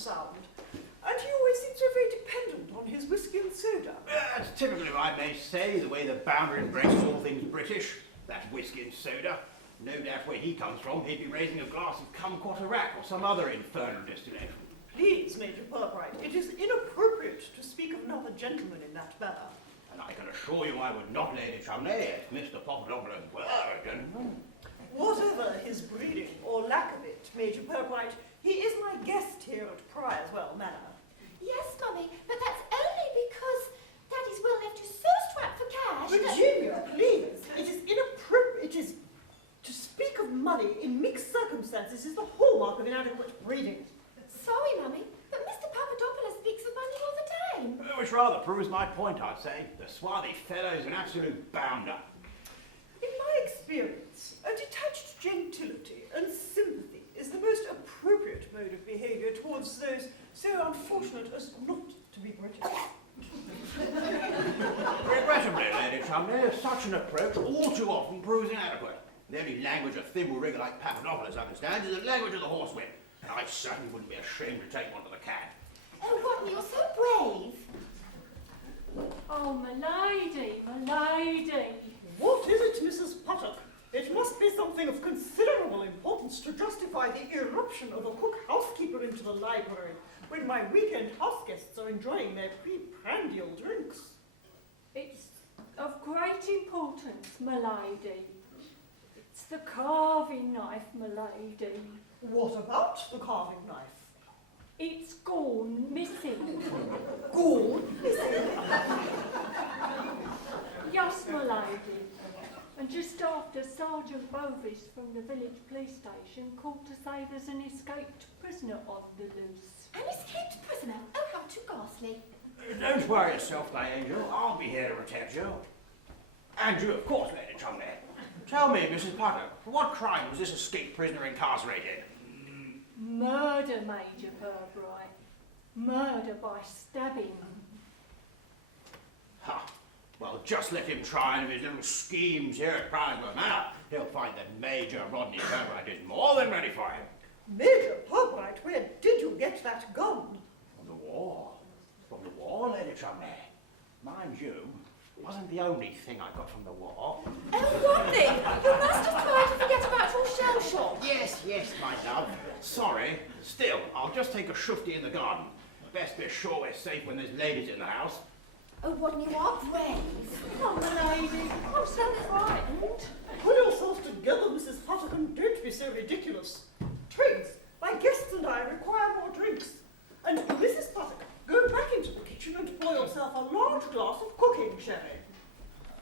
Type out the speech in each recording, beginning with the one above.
sound. And he always seems so very dependent on his whiskey and soda. It's typically, I may say, the way the bounder embraces all things British. That whiskey and soda. No doubt where he comes from, he'd be raising a glass of kumquat arrack or some other infernal distillation. Please, Major Purbright, it is inappropriate to speak of another gentleman in that manner. And I can assure you I would not, Lady Cholmondeley, if Mr. Papadopoulos were a gentleman. Whatever his breeding or lack of it, Major Purbright, he is my guest here at Priorswell Manor. Yes, Mummy, but that's only because Daddy's will left you so strapped for cash. Virginia, please, it is inappropriate. It is to speak of money in mixed circumstances is the hallmark of inadequate breeding. Sorry, Mummy, but Mr. Papadopoulos speaks of money all the time. Which rather proves my point, I'd say. The swarthy fellow's an absolute bounder. In my experience, a detached gentility and sympathy is the most appropriate mode of behaviour towards those so unfortunate as not to be British. Regrettably, Lady Cholmondeley, such an approach all too often proves inadequate. The only language a thimble rigger like Papadopoulos understands is the language of the horsewhip. And I certainly wouldn't be ashamed to take one to the cat. Oh, Rodney, you're so brave. Oh, my lady. What is it, Mrs. Puttock? It must be something of considerable importance to justify the irruption of a cook housekeeper into the library when my weekend house guests are enjoying their pre-prandial drinks. It's of great importance, my lady. It's the carving knife, my lady. What about the carving knife? It's gone missing. Gone missing? Yes, my lady. And just after Sergeant Bovis from the village police station called to say there's an escaped prisoner on the loose. An escaped prisoner? Oh, how too ghastly. Don't worry yourself, my angel. I'll be here to protect you. And you, of course, Lady Cholmondeley. Tell me, Mrs. Potter, for what crime was this escaped prisoner incarcerated? Murder, Major Purbright. Murder by stabbing. Ha! Well, just let him try one of his little schemes here at Priorswell Manor. He'll find that Major Rodney Purbright is more than ready for him. Major Purbright, where did you get that gun? From the war. From the war, Lady Cholmondeley. Mind you, it wasn't the only thing I got from the war. Oh, Rodney, you must have tried to forget about your shell shock. Yes, my love. Sorry. Still, I'll just take a shufti in the garden. Best be sure we're safe when there's ladies in the house. Oh, Rodney, you are brave. Oh, my lady, I'm so frightened. Pull yourself together, Mrs. Puttock, and don't be so ridiculous. Twigs, my guests and I require more drinks. And Mrs. Puttock, go back into the kitchen and pour yourself a large glass of cooking sherry.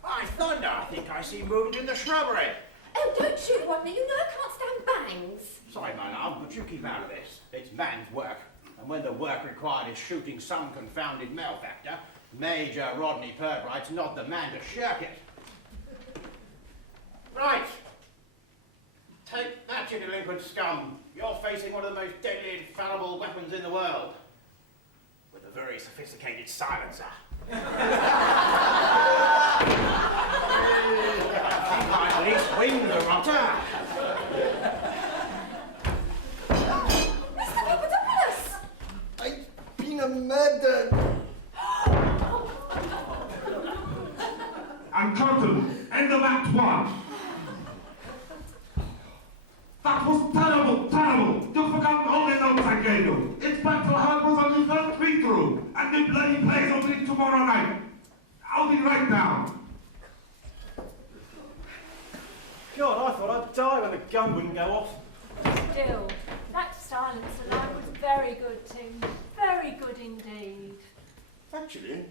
By thunder, I think I see movement in the shrubbery. Oh, don't shoot, Rodney. You know I can't stand bangs. Sorry, my love, but you keep out of this. It's man's work. And when the work required is shooting some confounded malefactor, Major Rodney Purbright's not the man to shirk it. Right. Take that, you delinquent scum. You're facing one of the most deadly infallible weapons in the world. With a very sophisticated silencer. I think I at least winged the rotter. Mr. Papadopoulos! I've been murdered. And curtain, end of Act 1. That was terrible. You've forgotten all the notes I gave you. Inspector Harper's on the third read through, and the bloody play's opening tomorrow night. I'll be right down. God, I thought I'd die when the gun wouldn't go off. Still, that silencer line was very good, Tim. Very good indeed. Actually,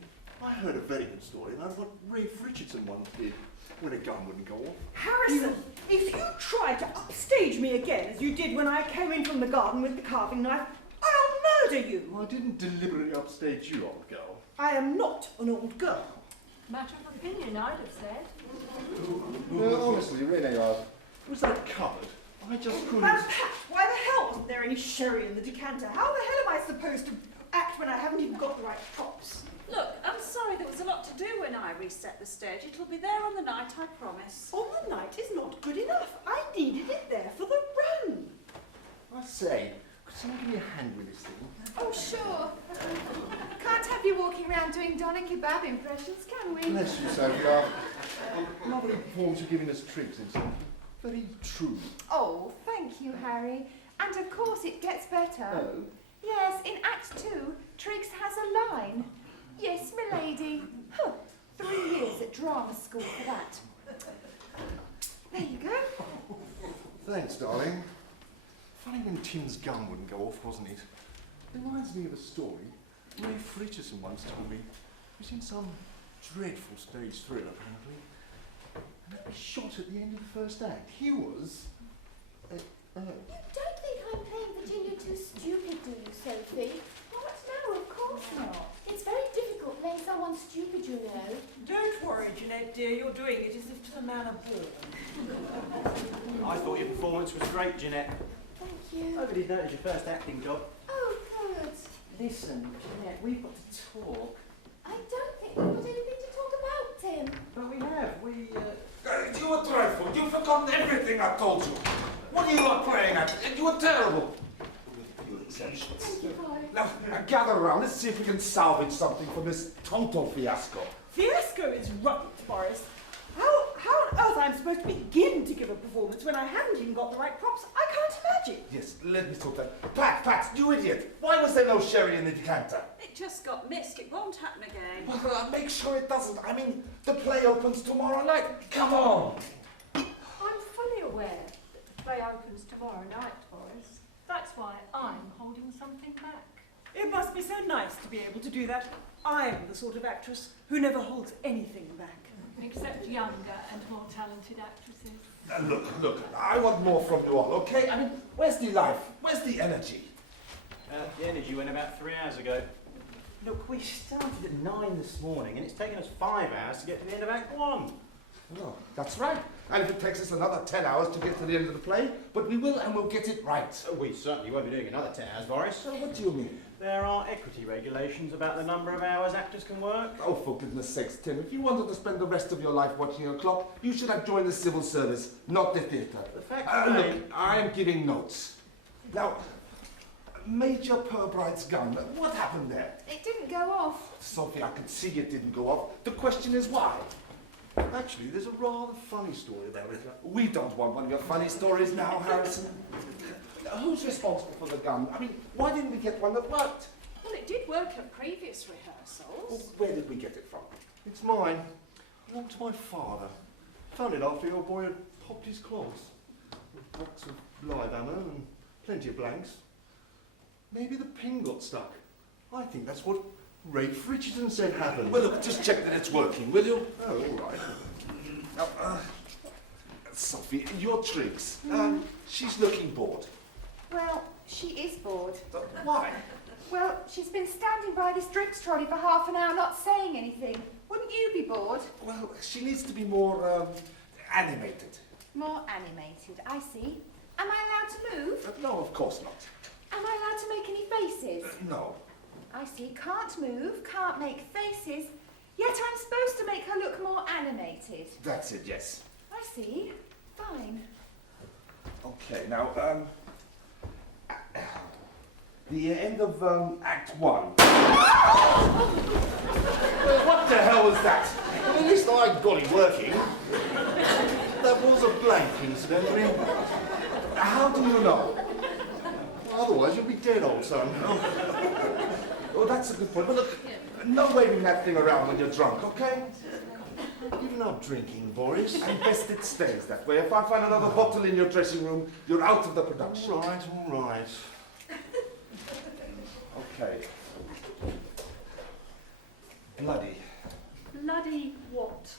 I heard a very good story about what Rafe Richardson once did when a gun wouldn't go off. Harrison, if you try to upstage me again, as you did when I came in from the garden with the carving knife, I'll murder you. I didn't deliberately upstage you, old girl. I am not an old girl. Matter of opinion, I'd have said. No, honestly, really, it was that cupboard. I just couldn't... And Pat, why the hell wasn't there any sherry in the decanter? How the hell am I supposed to act when I haven't even got the right props? Look, I'm sorry, there was a lot to do when I reset the stage. It'll be there on the night, I promise. On the night is not good enough. I needed it there for the run. I say, could someone give me a hand with this thing? Oh, sure. Can't have you walking around doing doner kebab impressions, can we? Bless you, Sophia. Lovely performance you're giving us tricks and something. Very true. Oh, thank you, Harry. And of course it gets better. Oh? Yes, in Act 2, Triggs has a line. Yes, milady. Huh. 3 years at drama school for that. There you go. Thanks, darling. Funny when Tim's gun wouldn't go off, wasn't it? Reminds me of a story Ray Fritchison once told me. He was in some dreadful stage thriller, apparently. And he was shot at the end of the first act. He was... You don't think I'm playing Virginia too stupid, do you, Sophie? What? No, of course not. It's very difficult playing someone stupid, you know. Don't worry, Jeanette dear, you're doing it as if to the manner born. I thought your performance was great, Jeanette. Thank you. I really noticed your first acting job. Oh, good. Listen, Jeanette, we've got to talk. I don't think we've got anything to talk about, Tim. But we have. You were dreadful. You've forgotten everything I told you. What are you not playing at? You were terrible. With a few exceptions. Thank you, Boris. Now, gather around. Let's see if we can salvage something from this total fiasco. Fiasco is rubbish, Boris. How on earth I'm supposed to begin to give a performance when I haven't even got the right props? I can't imagine. Yes, let me talk that. Pat, you idiot. Why was there no sherry in the decanter? It just got missed. It won't happen again. Well, make sure it doesn't. I mean, the play opens tomorrow night. Come on. I'm fully aware that the play opens tomorrow night, Boris. That's why I'm holding something back. It must be so nice to be able to do that. I'm the sort of actress who never holds anything back. Except younger and more talented actresses. Look, I want more from you all, okay? I mean, where's the life? Where's the energy? The energy went about 3 hours ago. Look, we started at 9 this morning, and it's taken us 5 hours to get to the end of Act 1. Oh, that's right. And if it takes us another 10 hours to get to the end of the play, but we will, and we'll get it right. We certainly won't be doing another 10 hours, Boris. So what do you mean? There are equity regulations about the number of hours actors can work. Oh, for goodness sakes, Tim, if you wanted to spend the rest of your life watching a clock, you should have joined the civil service, not the theatre. The fact Look, I am giving notes. Now, Major Purbright's gun, what happened there? It didn't go off. Sophie, I can see it didn't go off. The question is why? Actually, there's a rather funny story about it. We don't want one of your funny stories now, Harrison. Who's responsible for the gun? I mean, why didn't we get one that worked? Well, it did work at previous rehearsals. Well, where did we get it from? It's mine. Belonged to my father. Found it after your boy had popped his clogs. With box of live ammo and plenty of blanks. Maybe the pin got stuck. I think that's what Ray Fritchison said happened. Well, look, just check that it's working, will you? Oh, all right. Now, Sophie, your tricks. She's looking bored. Well, she is bored. Why? Well, she's been standing by this drinks trolley for half an hour not saying anything. Wouldn't you be bored? Well, she needs to be more animated. More animated, I see. Am I allowed to move? No, of course not. Am I allowed to make any faces? No. I see. Can't move, can't make faces, yet I'm supposed to make her look more animated. That's it, yes. I see. Fine. Okay, now, the end of Act 1. What the hell was that? Well, at least I got it working. That was a blank, incidentally. How do you know? Otherwise, you'll be dead, old son. Oh, that's a good point. But look, no waving that thing around when you're drunk, okay? Given up drinking, Boris. And best it stays that way. If I find another bottle in your dressing room, you're out of the production. All right. Okay. Bloody. Bloody what?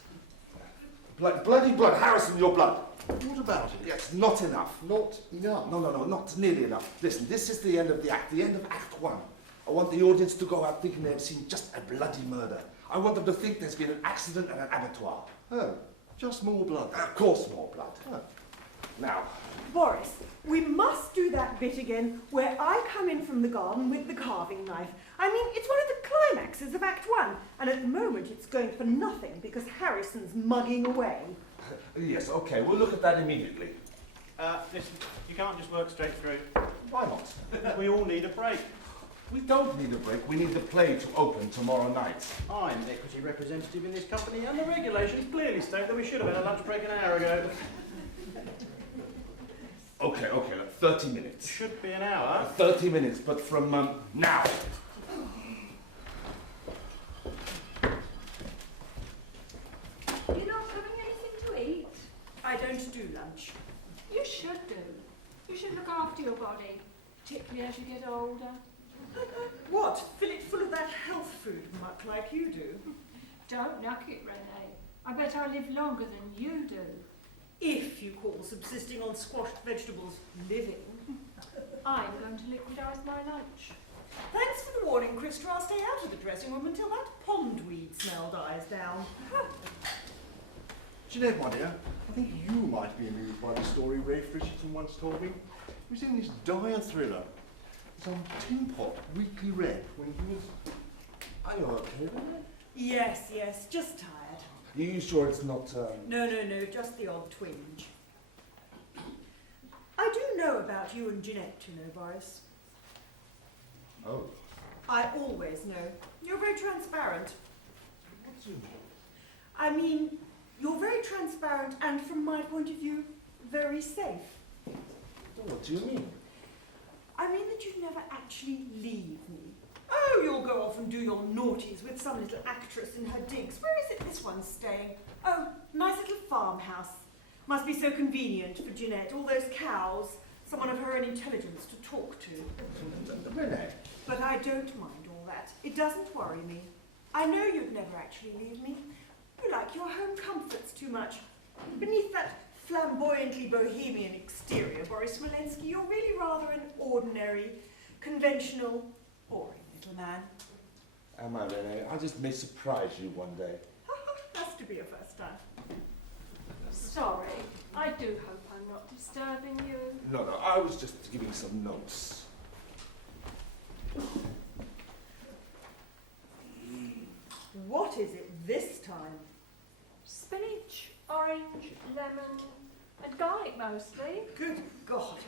Bloody blood. Harrison, your blood. What about it? Yes, not enough. Not enough. No, not nearly enough. Listen, this is the end of the act, the end of Act 1. I want the audience to go out thinking they've seen just a bloody murder. I want them to think there's been an accident at an abattoir. Oh, just more blood. Of course, more blood. Oh. Now, Boris, we must do that bit again where I come in from the garden with the carving knife. I mean, it's one of the climaxes of Act 1, and at the moment it's going for nothing because Harrison's mugging away. yes, okay, we'll look at that immediately. Listen, you can't just work straight through. Why not? We all need a break. We don't need a break. We need the play to open tomorrow night. I'm the equity representative in this company, and the regulations clearly state that we should have had a lunch break an hour ago. Okay, look, 30 minutes. Should be an hour. 30 minutes, but from now. You're not having anything to eat? I don't do lunch. You should do. You should look after your body, particularly as you get older. What? Fill it full of that health food muck like you do? Don't knock it, Renee. I bet I live longer than you do. If you call subsisting on squashed vegetables living. I'm going to liquidize my lunch. Thanks for the warning, Krista. I'll stay out of the dressing room until that pondweed smell dies down. Jeanette, my dear, I think you might be amused by the story Ray Richardson once told me. He was in this dire thriller. It's on Tin Pot Weekly Red when he was... Are you okay, Renee? Yes, just tired. You sure it's not, No, just the odd twinge. I do know about you and Jeanette, you know, Boris. Oh. I always know. You're very transparent. What do you mean? I mean, you're very transparent and, from my point of view, very safe. What do you mean? I mean that you'd never actually leave me. Oh, you'll go off and do your naughties with some little actress in her digs. Where is it this one's staying? Oh, nice little farmhouse. Must be so convenient for Jeanette. All those cows. Someone of her own intelligence to talk to. Renee? But I don't mind all that. It doesn't worry me. I know you'd never actually leave me. You like your home comforts too much. Beneath that flamboyantly bohemian exterior, Boris Smolenski, you're really rather an ordinary, conventional, boring little man. Am I, Renee? I just may surprise you one day. Has to be a first time. Sorry, I do hope I'm not disturbing you. No, I was just giving some notes. What is it this time? Spinach, orange, lemon, and garlic mostly. Good God.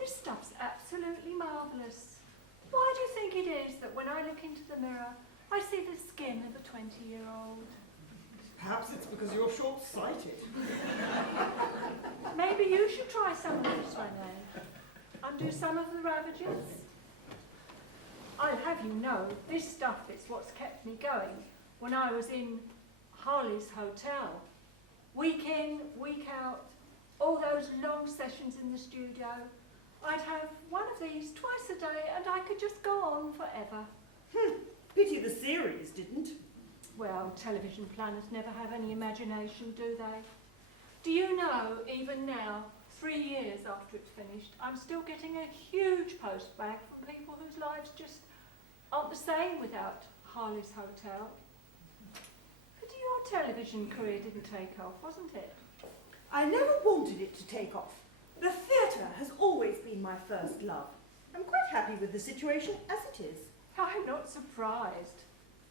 This stuff's absolutely marvellous. Why do you think it is that when I look into the mirror, I see the skin of a 20-year-old? Perhaps it's because you're short-sighted. Maybe you should try some of this, Renee. Undo some of the ravages. I'll have you know, this stuff is what's kept me going when I was in Harley's Hotel. Week in, week out, all those long sessions in the studio. I'd have one of these twice a day and I could just go on forever. Pity the series didn't. Well, television planners never have any imagination, do they? Do you know, even now, 3 years after it's finished, I'm still getting a huge post back from people whose lives just aren't the same without Harley's Hotel. But your television career didn't take off, wasn't it? I never wanted it to take off. The theatre has always been my first love. I'm quite happy with the situation as it is. I'm not surprised.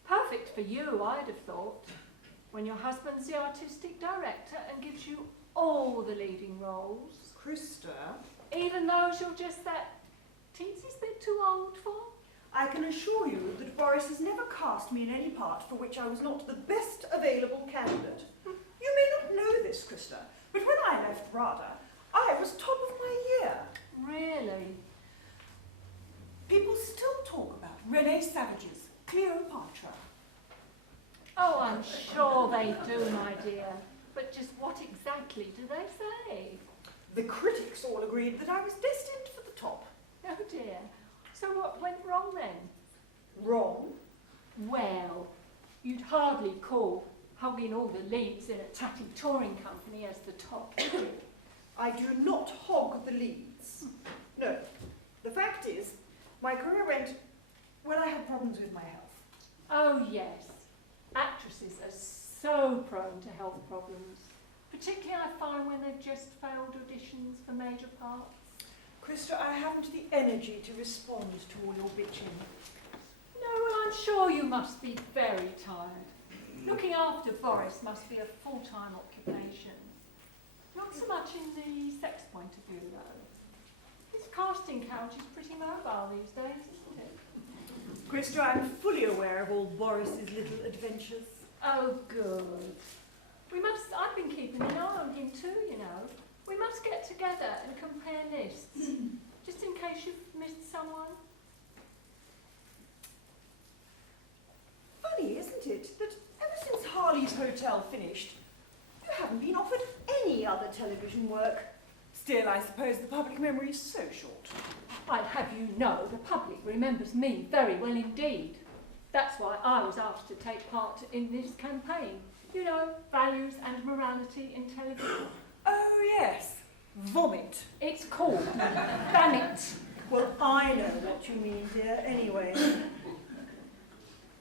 Perfect for you, I'd have thought. When your husband's the artistic director and gives you all the leading roles. Krista, Even those you're just that teensy bit too old for. I can assure you that Boris has never cast me in any part for which I was not the best available candidate. You may not know this, Krista, but when I left RADA, I was top of my year. Really? People still talk about Renee Savage's Cleopatra. Oh, I'm sure they do, my dear. But just what exactly do they say? The critics all agreed that I was destined for the top. Oh dear. So what went wrong then? Wrong? Well, you'd hardly call hogging all the leads in a tatty touring company as the top, would you? I do not hog the leads. No. The fact is, my career went when I had problems with my health. Oh yes. Actresses are so prone to health problems. Particularly I find when they've just failed auditions for major parts. Krista, I haven't the energy to respond to all your bitching. No, well, I'm sure you must be very tired. Looking after Boris must be a full-time occupation. Not so much in the sex point of view, though. His casting couch is pretty mobile these days, isn't it? Krista, I'm fully aware of all Boris's little adventures. Oh, good. I've been keeping an eye on him too, you know. We must get together and compare lists, just in case you've missed someone. Funny, isn't it, that ever since Harley's Hotel finished, you haven't been offered any other television work. Still, I suppose the public memory is so short. I'd have you know the public remembers me very well indeed. That's why I was asked to take part in this campaign. You know, values and morality in television. Oh, yes. Vomit. It's called Vomit. Well, I know what you mean, dear, anyway.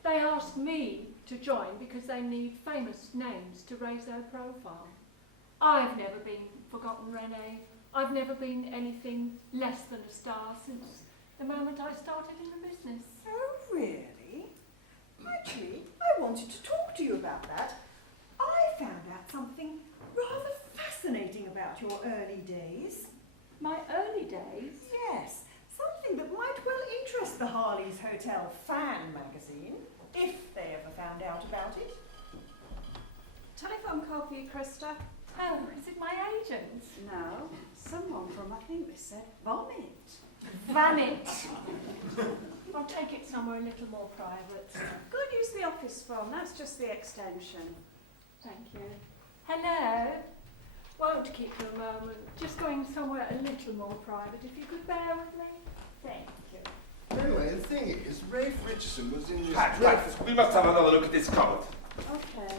They asked me to join because they need famous names to raise their profile. I've never been forgotten, Renee. I've never been anything less than a star since the moment I started in the business. Oh, really? Actually, I wanted to talk to you about that. I found out something rather fascinating about your early days. My early days? Yes, something that might well interest the Harley's Hotel fan magazine, if they ever found out about it. Telephone call for you, Krista. Oh, is it my agent? No, someone from, I think they said, Vomit. Vomit. I'll take it somewhere a little more private. Go and use the office phone, that's just the extension. Thank you. Hello? Won't keep you a moment. Just going somewhere a little more private, if you could bear with me. Thank you. Anyway, the thing is, Rafe Richardson was in this... Right, we must have another look at this cupboard. Okay.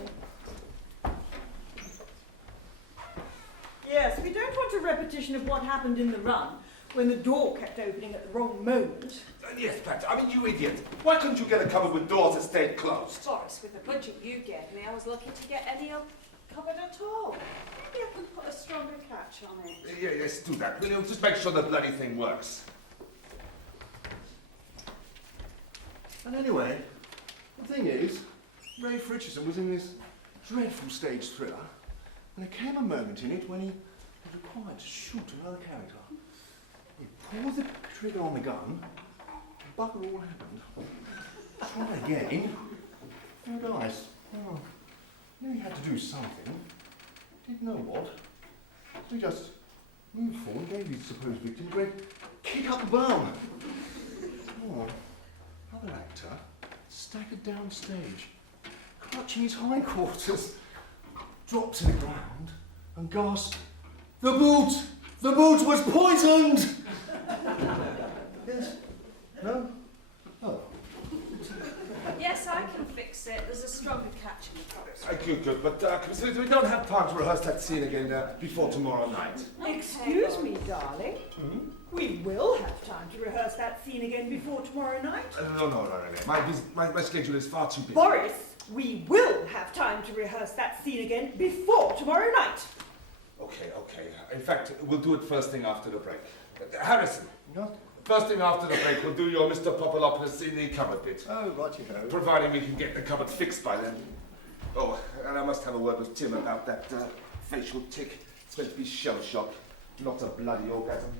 Yes, we don't want a repetition of what happened in the run, when the door kept opening at the wrong moment. Yes, Pat, I mean, you idiot. Why couldn't you get a cupboard with doors that stayed closed? Boris, with the budget you gave me, I was lucky to get any old cupboard at all. Maybe I can put a stronger catch on it. Yeah, yes, do that. Will you just make sure the bloody thing works? And anyway, the thing is, Rafe Richardson was in this dreadful stage thriller, and there came a moment in it when he was required to shoot another character. He pulled the trigger on the gun, and bugger all happened. Try again. No dice. Oh, knew he had to do something. Didn't know what. So he just moved forward and gave his supposed victim a great kick up the bum. Oh, other actor staggered downstage, clutching his hindquarters, dropped to the ground and gasped, "The boot! The boot was poisoned!" Yes? No? Oh. Yes, I can fix it. There's a stronger catch in the cupboard. Good, but consider we don't have time to rehearse that scene again before tomorrow night. Excuse me, darling. We will have time to rehearse that scene again before tomorrow night. No. My schedule is far too busy. Boris, we will have time to rehearse that scene again before tomorrow night. Okay. In fact, we'll do it first thing after the break. Harrison. No? First thing after the break, we'll do your Mr. Popolopoulos in the cupboard bit. Oh, righty-ho. Providing we can get the cupboard fixed by then. Oh, and I must have a word with Tim about that facial tic. It's meant to be shell shock, not a bloody orgasm.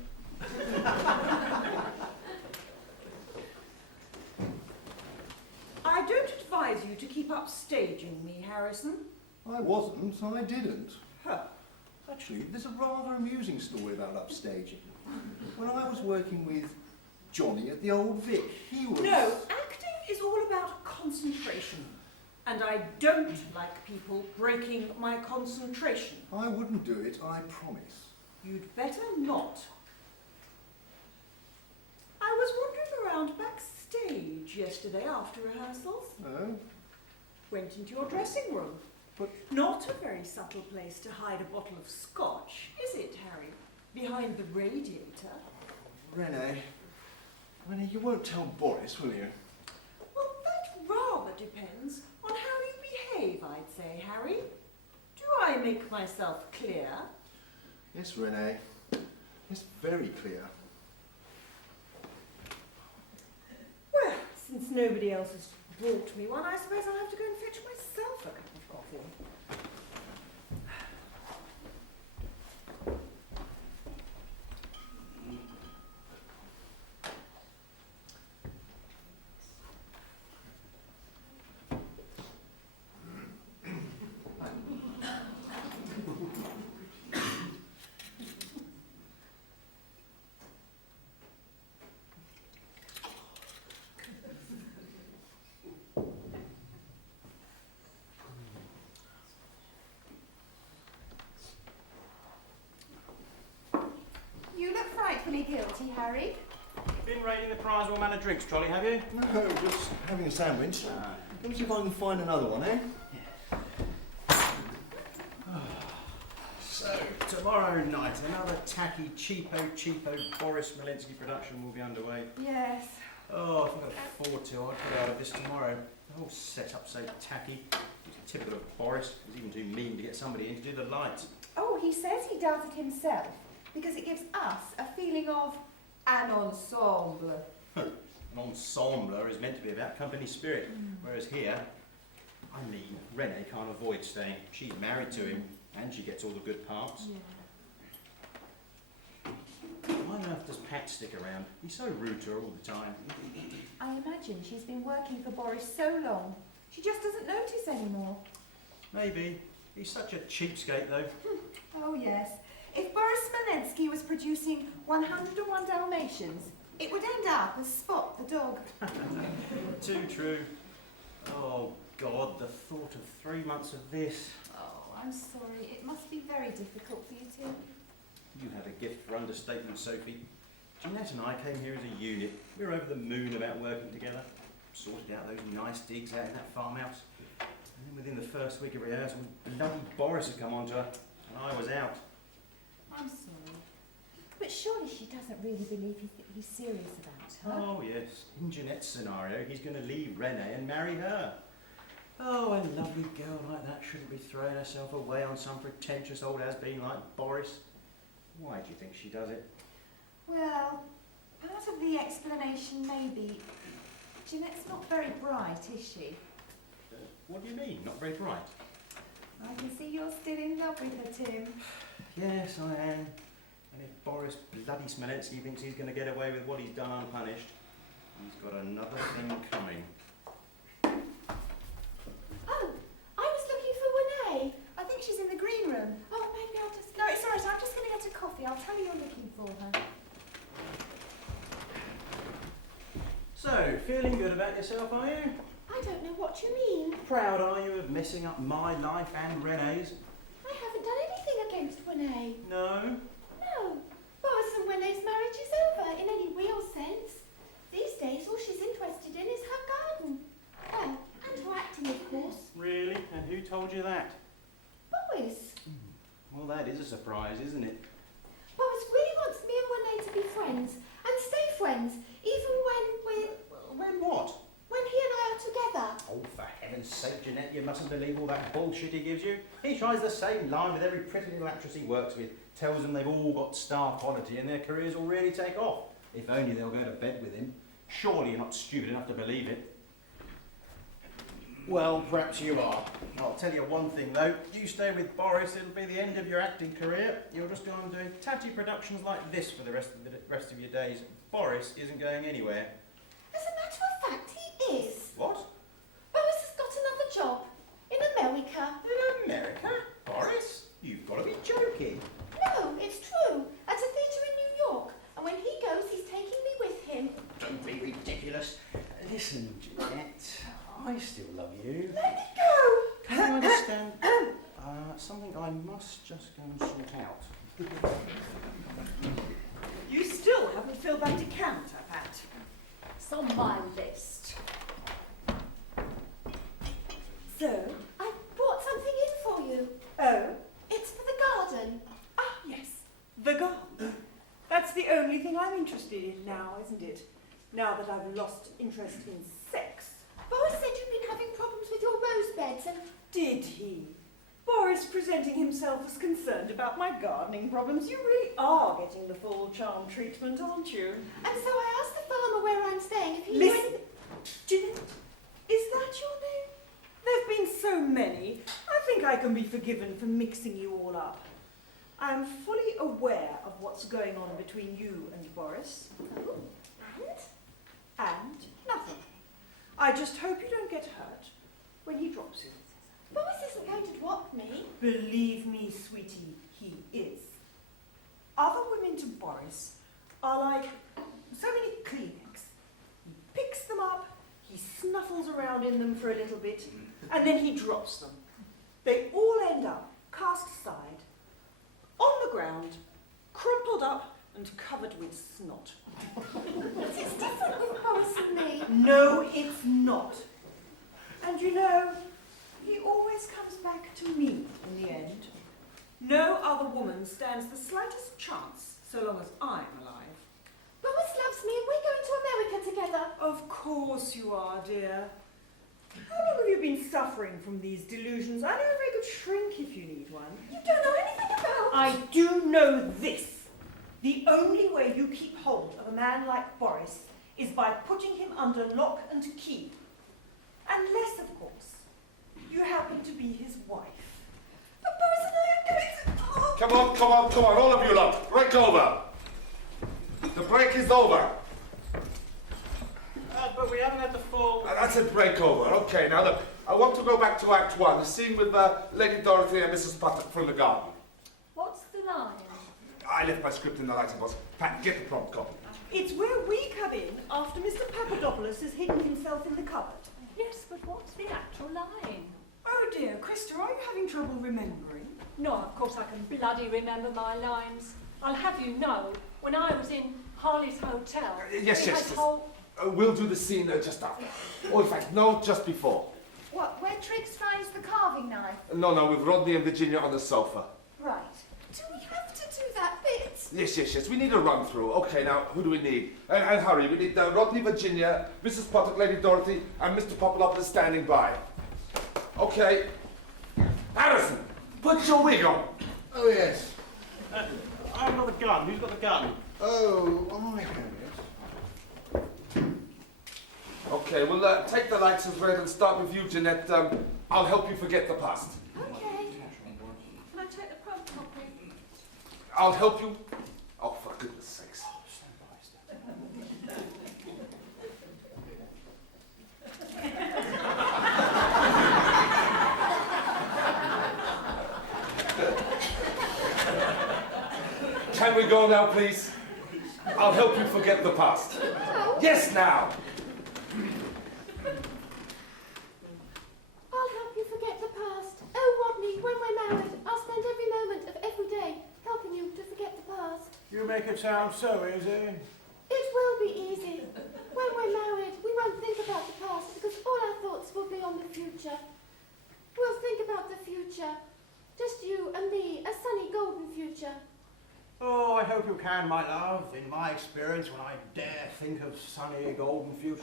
I don't advise you to keep upstaging me, Harrison. I wasn't, I didn't. Huh. Actually, there's a rather amusing story about upstaging. When I was working with Johnny at the Old Vic, he was... No, acting is all about concentration. And I don't like people breaking my concentration. I wouldn't do it, I promise. You'd better not. I was wandering around backstage yesterday after rehearsals. Oh? Went into your dressing room. But... Not a very subtle place to hide a bottle of scotch, is it, Harry? Behind the radiator. Renee, you won't tell Boris, will you? Well, that rather depends on how you behave, I'd say, Harry. Do I make myself clear? Yes, Renee. Yes, very clear. Well, since nobody else has brought me one, I suppose I'll have to go and fetch myself a cup of coffee. party, Harry? Been raiding the Prizewell Manor drinks trolley, have you? No, just having a sandwich. Ah. Let me see if I can find another one, eh? So, tomorrow night, another tacky, cheapo Boris Smolenski production will be underway. Yes. Oh, if I could afford to, I'd get out of this tomorrow. The whole setup so tacky. It's typical of Boris. He's even too mean to get somebody in to do the lights. Oh, he says he does it himself because it gives us a feeling of an ensemble. An ensemble is meant to be about company spirit, whereas here, I mean, Renee can't avoid staying. She's married to him, and she gets all the good parts. Why on earth does Pat stick around? He's so rude to her all the time. I imagine she's been working for Boris so long, she just doesn't notice anymore. Maybe. He's such a cheapskate, though. Oh, yes. If Boris Smolenski was producing 101 Dalmatians, it would end up as Spot the dog. Too true. Oh, God, the thought of 3 months of this. Oh, I'm sorry. It must be very difficult for you two. You have a gift for understatement, Sophie. Jeanette and I came here as a unit. We were over the moon about working together. Sorted out those nice digs out in that farmhouse. And then within the first week of rehearsal, bloody Boris had come on to her, and I was out. I'm sorry. But surely she doesn't really believe he's serious about her. Oh, yes. In Jeanette's scenario, he's going to leave Renee and marry her. Oh, a lovely girl like that shouldn't be throwing herself away on some pretentious old has-been like Boris. Why do you think she does it? Well, part of the explanation may be Jeanette's not very bright, is she? What do you mean? Not very bright? I can see you're still in love with her, Tim. Yes, I am. And if Boris bloody Smolenski thinks he's going to get away with what he's done unpunished, he's got another thing coming. Oh, I was looking for Renee. I think she's in the green room. Oh, maybe I'll just... No, it's all right. I'm just going to get a coffee. I'll tell her you're looking for her. So, feeling good about yourself, are you? I don't know what you mean. Proud, are you, of messing up my life and Renee's? I haven't done anything against Renee. No? No. Boris and Renee's marriage is over, in any real sense. These days, all she's interested in is her garden. Oh, and her acting, of course. Really? And who told you that? Boris. Well, that is a surprise, isn't it? Boris really wants me and Renee to be friends, and stay friends, even When what? when he and I are together. Oh, for heaven's sake, Jeanette, you mustn't believe all that bullshit he gives you. He tries the same line with every pretty little actress he works with. Tells them they've all got star quality and their careers will really take off. If only they'll go to bed with him. Surely you're not stupid enough to believe it. Well, perhaps you are. I'll tell you one thing, though. You stay with Boris, it'll be the end of your acting career. You'll just go on doing tatty productions like this for the rest of your days. Boris isn't going anywhere. As a matter of fact, he is. What? Boris has got another job in America. In America? Boris? You've got to be joking. No, it's true. At a theatre in New York. And when he goes, he's taking me with him. Don't be ridiculous. Listen, Jeanette, I still love you. Let me go. Can you understand? Something I must just go and sort out. You still haven't filled that decanter, Pat. It's on my list. So, I brought something in for you. Oh? It's for the garden. Ah, yes. The garden. That's the only thing I'm interested in now, isn't it? Now that I've lost interest in sex. Boris said you've been having problems with your rose beds and... Did he? Boris presenting himself as concerned about my gardening problems. You really are getting the full charm treatment, aren't you? And so I asked the farmer where I'm staying if he knew Listen, anything... Jeanette, is that your name? There've been so many. I think I can be forgiven for mixing you all up. I am fully aware of what's going on between you and Boris. Oh, and? And nothing. I just hope you don't get hurt when he drops you. Boris isn't going to drop me. Believe me, sweetie, he is. Other women to Boris are like so many Kleenex. He picks them up, he snuffles around in them for a little bit, and then he drops them. They all end up cast aside, on the ground, crumpled up, and covered with snot. But it's different with Boris and me. No, it's not. And you know, he always comes back to me in the end. No other woman stands the slightest chance so long as I'm alive. Boris loves me and we're going to America together. Of course you are, dear. How long have you been suffering from these delusions? I know a very good shrink if you need one. You don't know anything about... I do know this. The only way you keep hold of a man like Boris is by putting him under lock and key. Unless, of course, you happen to be his wife. But Boris and I are going to... Oh. Come on, all of you lot, break over. The break is over. But we haven't had the full... That's a break over. Okay, now look, I want to go back to Act 1, the scene with Lady Dorothy and Mrs. Potter from the garden. What's the line? I left my script in the writing box. Pat, get the prompt copy. It's where we come in after Mr. Papadopoulos has hidden himself in the cupboard. Yes, but what's the actual line? Oh dear, Krista, are you having trouble remembering? No, of course I can bloody remember my lines. I'll have you know, when I was in Harley's Hotel... Yes. Whole... We'll do the scene just after. Or in fact, no, just before. What, where Triggs finds the carving knife? No, with Rodney and Virginia on the sofa. Right. Do we have to do that bit? Yes. We need a run through. Okay, now, who do we need? And hurry, we need Rodney, Virginia, Mrs. Potter, Lady Dorothy, and Mr. Papadopoulos standing by. Okay. Harrison, put your wig on. Oh, yes. I've got the gun. Who's got the gun? Oh, I have it. Okay, well, take the lights as read and start with you, Jeanette. I'll help you forget the past. Okay. Can I take the prompt copy? I'll help you. Oh, for goodness sakes. Can we go now, please? I'll help you forget the past. No. Yes, now. I'll help you forget the past. Oh, Rodney, when we're married, I'll spend every moment of every day helping you to forget the past. You make it sound so easy. It will be easy. When we're married, we won't think about the past because all our thoughts will be on the future. We'll think about the future. Just you and me, a sunny golden future. Oh, I hope you can, my love. In my experience, when I dare think of sunny golden future,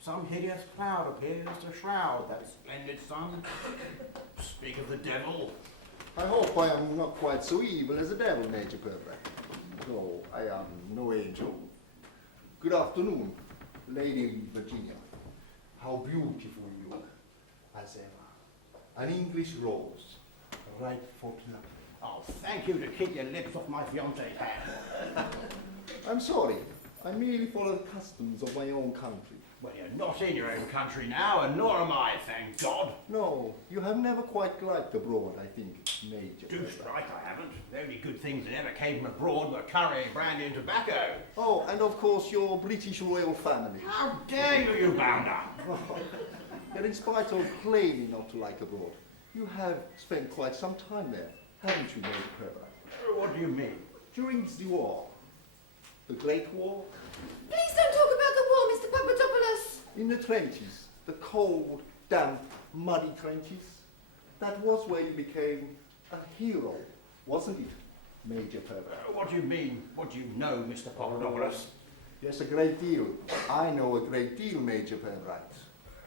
some hideous cloud appears to shroud that splendid sun. Speak of the devil. I hope I am not quite so evil as the devil, Major Purbright. Though I am no angel. Good afternoon, Lady Virginia. How beautiful you look, as ever. An English rose, right for pluck. Oh, thank you to keep your lips off my fiance's hand. I'm sorry. I merely follow the customs of my own country. Well, you're not in your own country now, and nor am I, thank God. No, you have never quite liked abroad, I think, Major. Deuce right, I haven't. The only good things that ever came from abroad were curry, brandy, and tobacco. Oh, and of course your British royal family. How dare you, you bounder! Yet in spite of claiming not to like abroad, you have spent quite some time there, haven't you, Major Purbright? What do you mean? During the war, the Great War, Please don't talk about the war, Mr. Papadopoulos. in the trenches, the cold, damp, muddy trenches, that was where you became a hero, wasn't it, Major Purbright? What do you mean? What do you know, Mr. Papadopoulos? Yes, a great deal. I know a great deal, Major Purbright.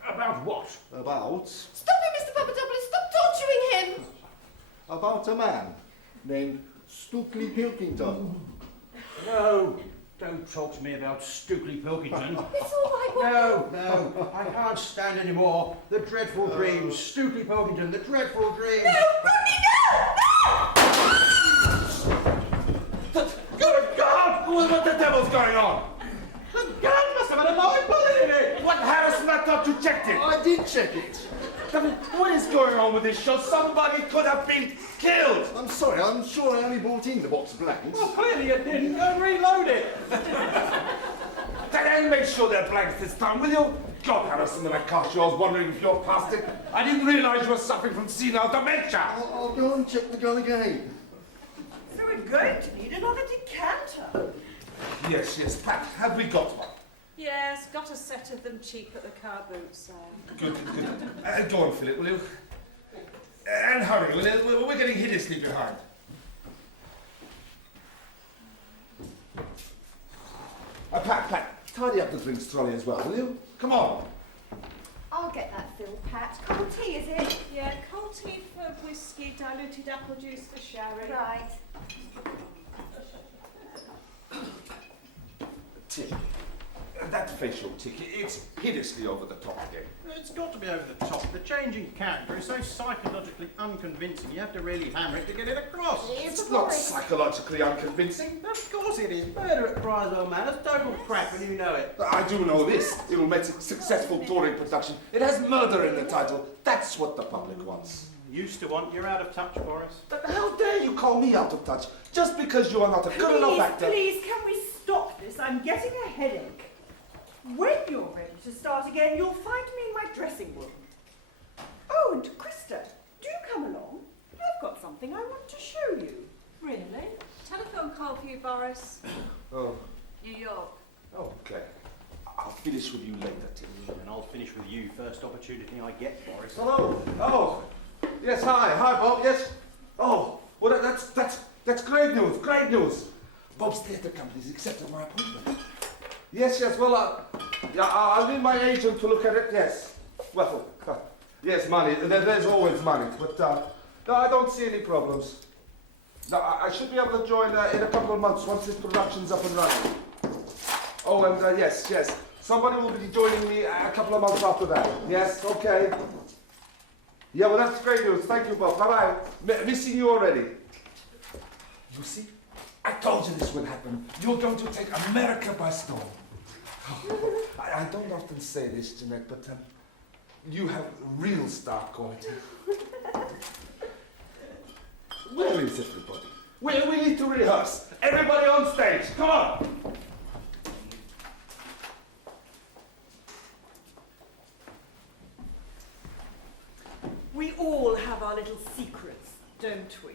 About what? About Stop it, Mr. Papadopoulos. Stop torturing him. about a man named Stokely Pilkington. No, don't talk to me about Stokely Pilkington. It's all right, Rodney. No, I can't stand any more. The dreadful dreams, Stokely Pilkington, the dreadful dreams. No, Rodney, no! Good God! What the devil's going on? The gun must have had a live bullet in it. What, Harrison, I thought you checked it. I did check it. What is going on with this show? Somebody could have been killed. I'm sorry, I'm sure I only brought in the box of blanks. Well, clearly you didn't. Go and reload it. And make sure they're blanks this time, will you? God, Harrison, when I cast you, I was wondering if you're past it. I didn't realise you were suffering from senile dementia. I'll go and check the gun again. So it going to need another decanter. Yes, yes, Pat, have we got one? Yes, got a set of them cheap at the car boot sale. Good, good. Go on, Philip, will you? And hurry, will you? We're getting hideously behind. Pat, tidy up the drinks trolley as well, will you? Come on. I'll get that filled, Pat. Cold tea, is it? Yeah, cold tea for whiskey, diluted apple juice for sherry. Right. Tick. That facial tick, it's hideously over the top again. It's got to be over the top. The changing character is so psychologically unconvincing. You have to really hammer it to get it across. It's not psychologically unconvincing. Of course it is. Murder at Chrysler, man. That's total crap when you know it. I do know this. It will make a successful touring production. It has murder in the title. That's what the public wants. Used to want. You're out of touch, Boris. But how dare you call me out of touch just because you are not a good enough actor? Please, can we stop this? I'm getting a headache. When you're ready to start again, you'll find me in my dressing room. Oh, and Krista, do come along. I've got something I want to show you. Really? Telephone call for you, Boris. Oh, New York. okay. I'll finish with you later, Tim. And I'll finish with you first opportunity I get, Boris. Hello. Oh, yes. Hi, Bob. Yes. Oh, well, that's great news. Great news. Bob's theatre company's accepted my appointment. Yes. Well, yeah, I'll need my agent to look at it. Yes. Well, yes, money. There's always money, but no, I don't see any problems. No, I should be able to join in a couple of months once this production's up and running. Oh, and yes. Somebody will be joining me a couple of months after that. Yes. Okay. Yeah, well, that's great news. Thank you, Bob. Bye-bye. Missing you already. You see? I told you this would happen. You're going to take America by storm. I don't often say this, Jeanette, but you have real star quality. Where is everybody? We need to rehearse. Everybody on stage. Come on. We all have our little secrets, don't we?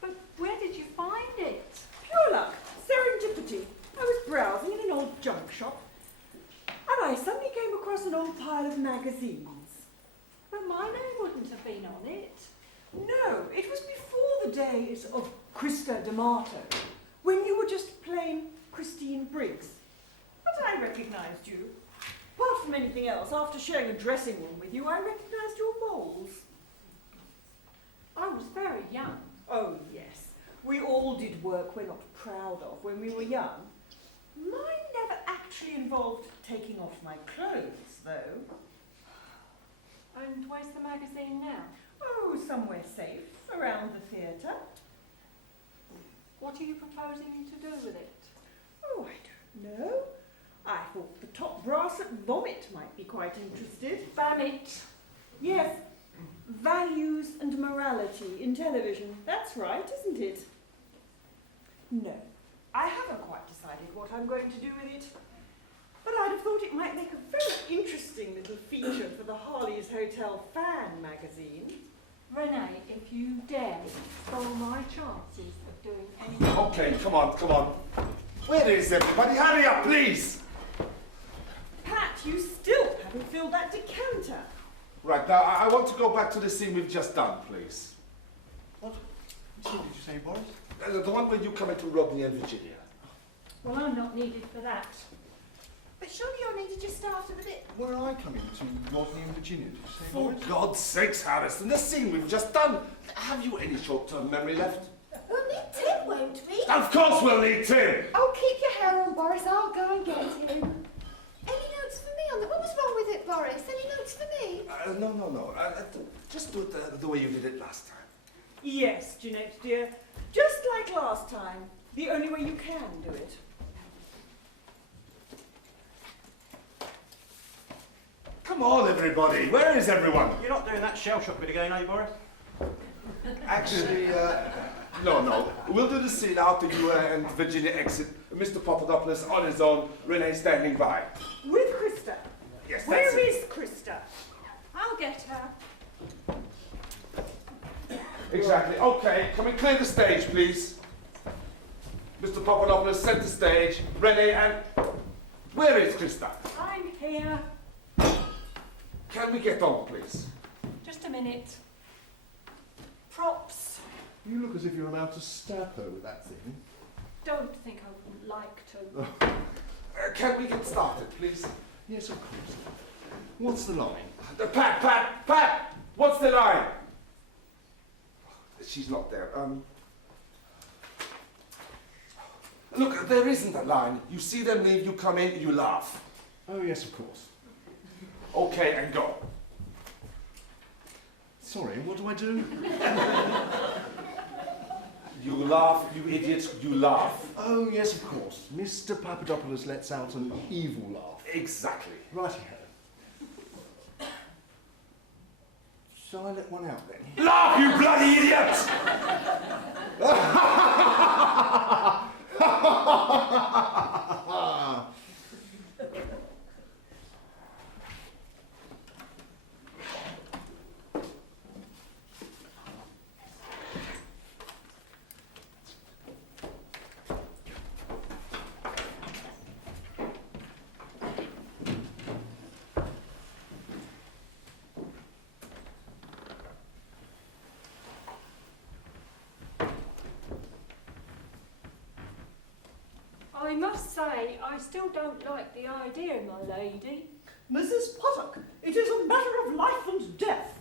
But where did you find it? Pure luck, serendipity. I was browsing in an old junk shop, and I suddenly came across an old pile of magazines. But my name wouldn't have been on it. No, it was before the days of Krista D'Amato, when you were just plain Christine Briggs. But I recognised you. Apart from anything else, after sharing a dressing room with you, I recognised your moles. I was very young. Oh, yes. We all did work we're not proud of when we were young. Mine never actually involved taking off my clothes, though. And where's the magazine now? Oh, somewhere safe, around the theatre. What are you proposing to do with it? Oh, I don't know. I thought the top brass at Vomit might be quite interested. Vomit. Yes, values and morality in television. That's right, isn't it? No, I haven't quite decided what I'm going to do with it. But I'd have thought it might make a very interesting little feature for the Harley's Hotel Fan magazine. Renee, if you dare spoil my chances of doing anything. Okay, come on. Where is everybody? Hurry up, please. Pat, you still haven't filled that decanter. Right, now I want to go back to the scene we've just done, please. What scene did you say, Boris? The one where you come into Rodney and Virginia. Well, I'm not needed for that. But surely you're needed just after the bit. Where I come into Rodney and Virginia, did you say, For Boris? God's sakes, Harrison, the scene we've just done. Have you any short-term memory left? We'll need Tim, won't we? Of course we'll need Tim! Oh, keep your hair on, Boris. I'll go and get him. Any notes for me on that? What was wrong with it, Boris? Any notes for me? No. Just do it the way you did it last time. Yes, Jeanette dear, just like last time. The only way you can do it. Come on, everybody. Where is everyone? You're not doing that shell shock bit again, are you, Boris? Actually, no. We'll do the scene after you and Virginia exit. Mr. Papadopoulos on his own, Renee standing by. With Krista. Yes, that's Where it. is Krista? I'll get her. Exactly. Okay, can we clear the stage, please? Mr. Papadopoulos, centre stage, ready, and... Where is Krista? I'm here. Can we get on, please? Just a minute. Props. You look as if you're about to stab her with that thing. Don't think I wouldn't like to. Can we get started, please? Yes, of course. What's the line? Pat! What's the line? She's not there. Look, there isn't a line. You see them leave, you come in, you laugh. Oh, yes, of course. Okay, and go. Sorry, what do I do? You laugh, you idiots, you laugh. Oh, yes, of course. Mr. Papadopoulos lets out an evil laugh. Exactly. Righty-ho. Shall I let one out then? Laugh, you bloody idiot! I must say, I still don't like the idea, my lady. Mrs. Potter, it is a matter of life and death.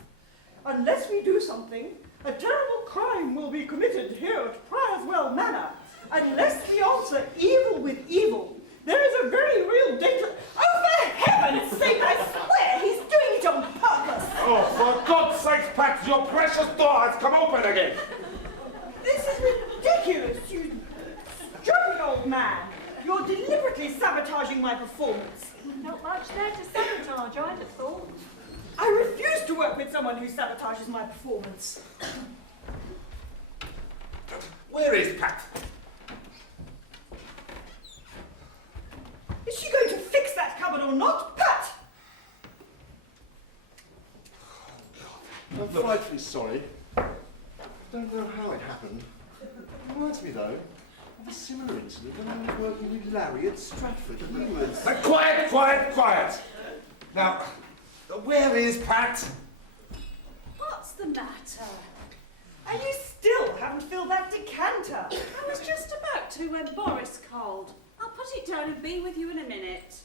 Unless we do something, a terrible crime will be committed here at Priorswell Manor. Unless we answer evil with evil, there is a very real danger. Oh, for heaven's sake, I swear he's doing it on purpose. Oh, for God's sake, Pat, your precious door has come open again. This is ridiculous, you stupid old man. You're deliberately sabotaging my performance. Not much there to sabotage, I'd have thought. I refuse to work with someone who sabotages my performance. Where is Pat? Is she going to fix that cupboard or not? Pat! I'm frightfully sorry. Don't know how it happened. Reminds me, though, of a similar incident when I was working with Larry at Stratford. He was... Quiet! Now, where is Pat? What's the matter? And you still haven't filled that decanter. I was just about to when Boris called. I'll put it down and be with you in a minute.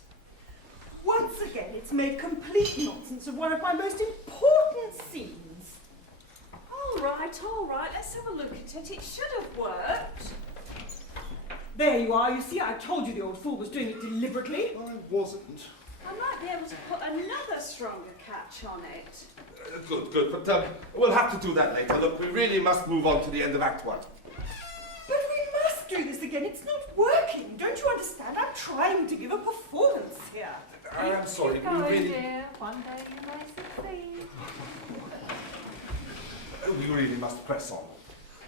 Once again, it's made complete nonsense of one of my most important scenes. All right, let's have a look at it. It should have worked. There you are. You see, I told you the old fool was doing it deliberately. I wasn't. I might be able to put another stronger catch on it. Good, but we'll have to do that later. Look, we really must move on to the end of Act 1. But we must do this again. It's not working. Don't you understand? I'm trying to give a performance here. I am sorry, Keep we going, really... dear. One day you may succeed. We really must press on.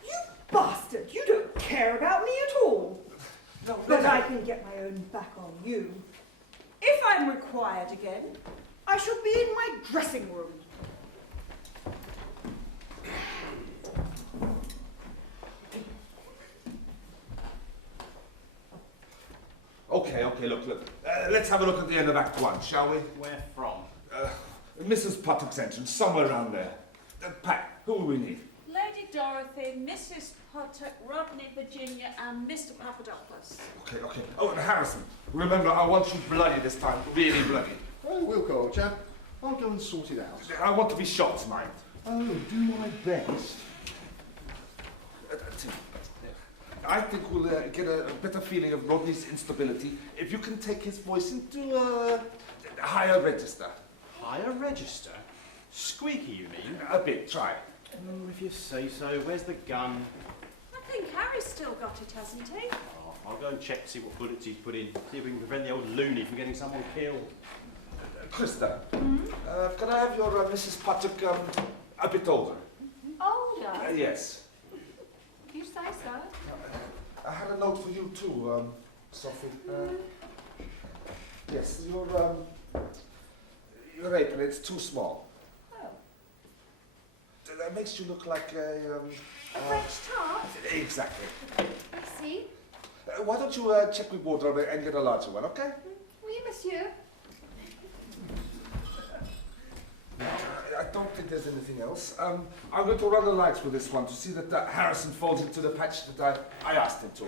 You bastard! You don't care about me at all. No, But I can get my own back on you. If I'm required again, I should be in my dressing room. Okay, look. Let's have a look at the end of Act 1, shall we? Where from? Mrs. Puttock's entrance, somewhere around there. Pat, who will we need? Lady Dorothy, Mrs. Potter, Rodney, Virginia, and Mr. Papadopoulos. Okay. Oh, and Harrison, remember, I want you bloody this time, really bloody. Oh, Wilco, old chap. I'll go and sort it out. I want to be shot, mind. Oh, do my best. I think we'll get a better feeling of Rodney's instability if you can take his voice into a higher register. Higher register? Squeaky, you mean? A bit, try. Oh, if you say so. Where's the gun? I think Harry's still got it, hasn't he? Oh, I'll go and check to see what bullets he's put in. See if we can prevent the old loony from getting someone killed. Krista, can I have your Mrs. Puttock a bit older? Older? Yes. You say so. I had a note for you too, Sophie. Yes, your apron, it's too small. Oh. That makes you look like a... A French tart? Exactly. See? Why don't you check with wardrobe and get a larger one, okay? Oui, monsieur. I don't think there's anything else. I'm going to run the lights with this one to see that Harrison falls into the patch that I asked him to.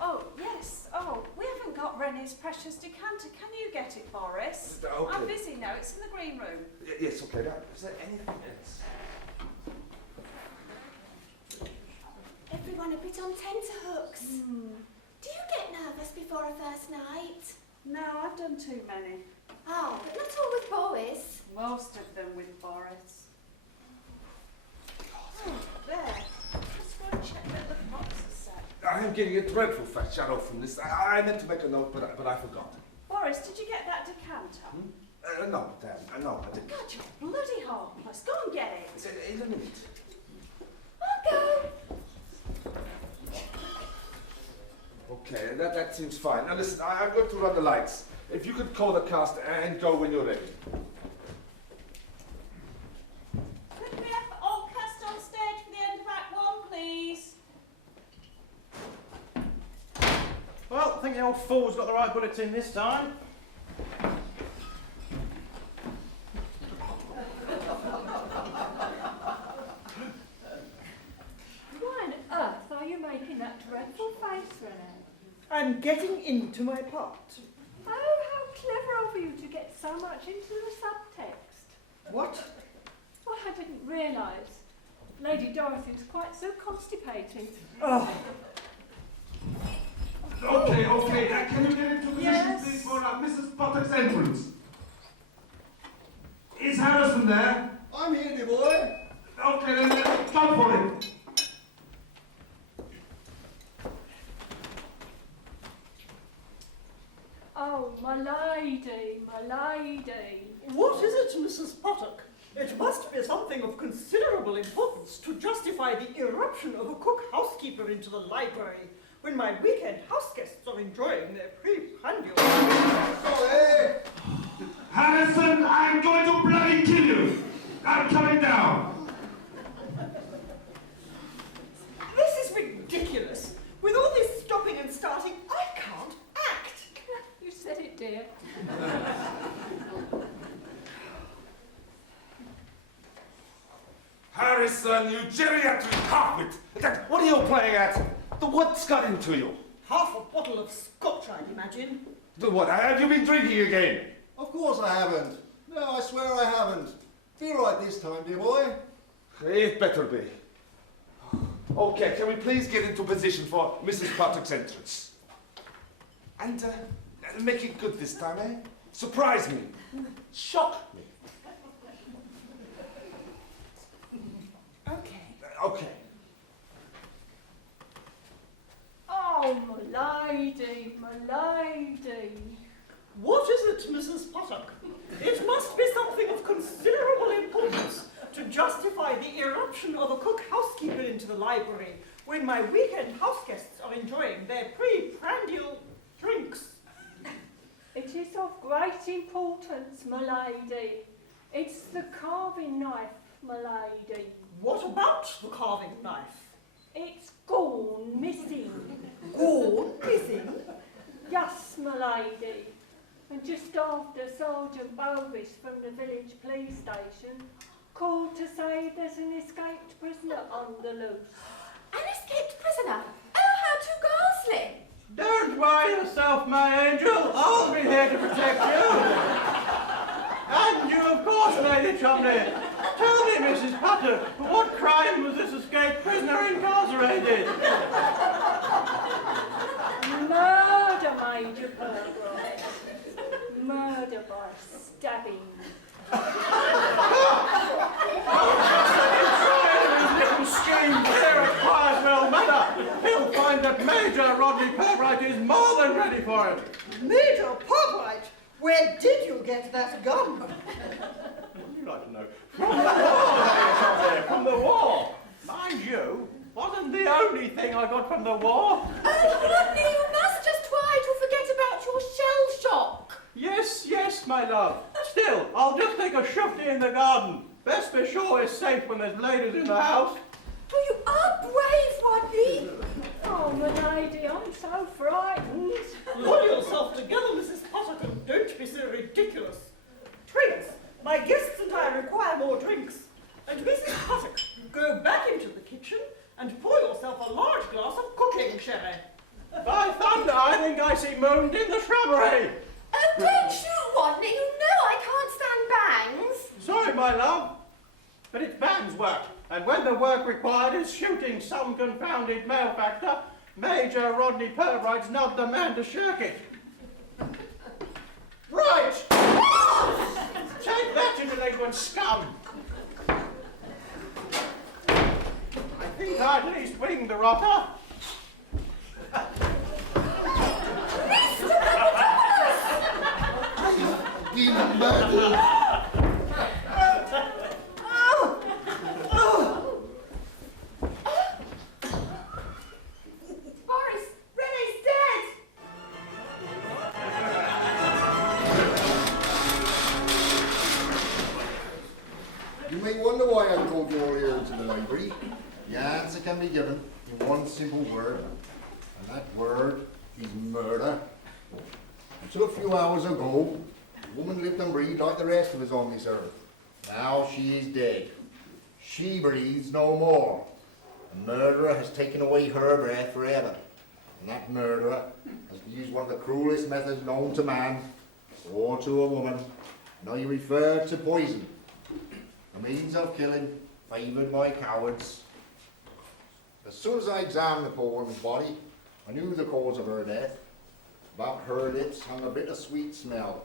Oh, yes. Oh, we haven't got Renee's precious decanter. Can you get it, Boris? Okay. I'm busy now. It's in the green room. Yes, okay. Now, is there anything else? Everyone a bit on tenterhooks. Do you get nervous before a first night? No, I've done too many. Oh, but not all with boys. Most of them with Boris. Oh, there. Just go and check that the box is set. I am getting a dreadful fat shadow from this. I meant to make a note, but I forgot. Boris, did you get that decanter? No, Dad. No, I didn't. God, you're bloody hopeless. Go and get it. In a minute. I'll go. Okay, that seems fine. Now listen, I'm going to run the lights. If you could call the cast and go when you're ready. Could we have all cast on stage for the end of Act 1, please? Well, I think the old fool's got the right bullets in this time. Why on earth are you making that dreadful face, Renee? I'm getting into my part. Oh, how clever of you to get so much into the subtext. What? Well, I didn't realise. Lady Dorothy's quite so constipated. Oh, Okay. Can you get into position, Yes. please, for Mrs. Potter's entrance? Is Harrison there? I'm here, dear boy. Okay, then go for it. Oh, my lady, my lady. what is it, Mrs. Potter? It must be something of considerable importance to justify the irruption of a cook housekeeper into the library when my weekend house guests are enjoying their preprandial. Sorry. Harrison, I'm going to bloody kill you. I'm coming down. This is ridiculous. With all this stopping and starting, I can't act. You said it, dear. Harrison, you geriatric carpet! What are you playing at? What's got into you? Half a bottle of scotch, I'd imagine. What? Have you been drinking again? Of course I haven't. No, I swear I haven't. Be right this time, dear boy. It better be. Okay, can we please get into position for Mrs. Potter's entrance? And make it good this time, eh? Surprise me. Shock me. Okay. Okay. Oh, my lady, my lady. What is it, Mrs. Potter? It must be something of considerable importance to justify the irruption of a cook housekeeper into the library when my weekend house guests are enjoying their preprandial drinks. It is of great importance, my lady. It's the carving knife, my lady. What about the carving knife? It's gone missing. Gone missing? Yes, my lady. And just after Sergeant Bovis from the village police station called to say there's an escaped prisoner on the loose. An escaped prisoner? Oh, how too ghastly! Don't worry yourself, my angel. I'll be here to protect you. And you, of course, Lady Chumley. Tell me, Mrs. Potter, for what crime was this escaped prisoner incarcerated? Murder, Major Purbright. Murder by stabbing. His little scheme here at Quietwell Manor. He'll find that Major Rodney Purbright is more than ready for it. Major Purbright, where did you get that gun? What would you like to know? From the war, Lady Chumley, from the war. Mind you, wasn't the only thing I got from the war. Oh, Rodney, you must just try to forget about your shell shock. Yes, my love. Still, I'll just take a shufty in the garden. Best be sure it's safe when there's ladies in the house. Oh, you are brave, Rodney. Oh, my lady, I'm so frightened. Pull yourself together, Mrs. Potter, and don't be so ridiculous. Twigs, my guests and I require more drinks. And Mrs. Potter, go back into the kitchen and pour yourself a large glass of cooking sherry. By thunder, I think I see mooned in the shrubbery. Oh, don't shoot, Rodney. You know I can't stand bangs. Sorry, my love, but it's band's work. And when the work required is shooting some confounded malefactor, Major Rodney Purbright's not the man to shirk it. Right! Take that, you delinquent scum! I think I'd at least wing the rotter. Demon murder! Boris, Rene's dead. You may wonder why I called you all here into the library. The answer can be given in one simple word, and that word is murder. Until a few hours ago, a woman lived and breathed like the rest of us on this earth. Now she is dead. She breathes no more. The murderer has taken away her breath forever. And that murderer has used one of the cruelest methods known to man, or to a woman. Now you refer to poison, a means of killing favoured by cowards. As soon as I examined the poor woman's body, I knew the cause of her death. About her lips hung a bittersweet smell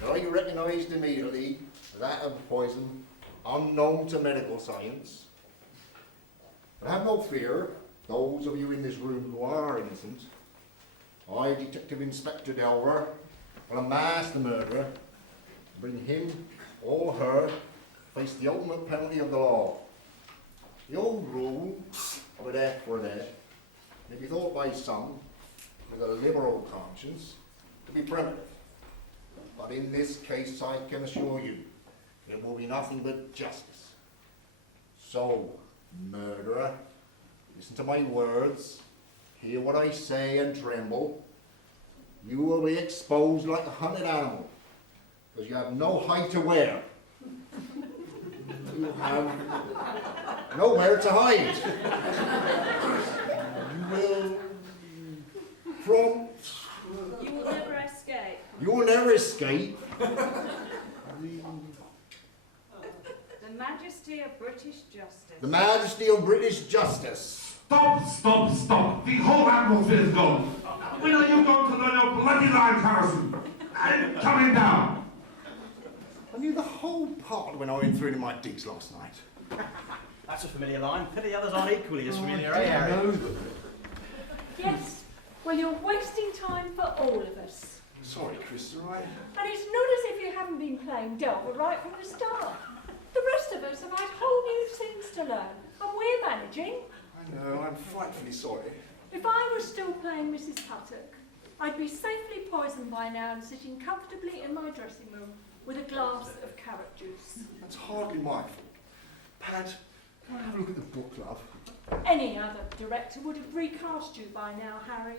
that I recognised immediately as that of poison unknown to medical science. But have no fear, those of you in this room who are innocent. I, Detective Inspector Delver, will unmask the murderer, bring him or her to face the ultimate penalty of the law. The old rule of a death for a death may be thought by some, with a liberal conscience, to be primitive. But in this case, I can assure you, it will be nothing but justice. So, murderer, listen to my words, hear what I say and tremble. You will be exposed like a hunted animal, because you have no hide to wear. You have nowhere to hide. You will never escape. You will never escape. The majesty of British justice. The majesty of British justice. Stop, stop, stop. The whole atmosphere is gone. When are you going to learn your bloody lines, Harrison? I'm coming down. I knew the whole part when I went through to my digs last night. That's a familiar line. Pity the others aren't equally as familiar, I eh, didn't Harry? know them. Yes, well, you're wasting time for all of us. Sorry, Chris, all right? And it's not as if you haven't been playing Delver right from the start. The rest of us have had whole new things to learn, and we're managing. I know, I'm frightfully sorry. If I was still playing Mrs. Puttock, I'd be safely poisoned by now and sitting comfortably in my dressing room with a glass of carrot juice. That's hardly my fault. Pat, can I have a look at the book, love? Any other director would have recast you by now, Harry.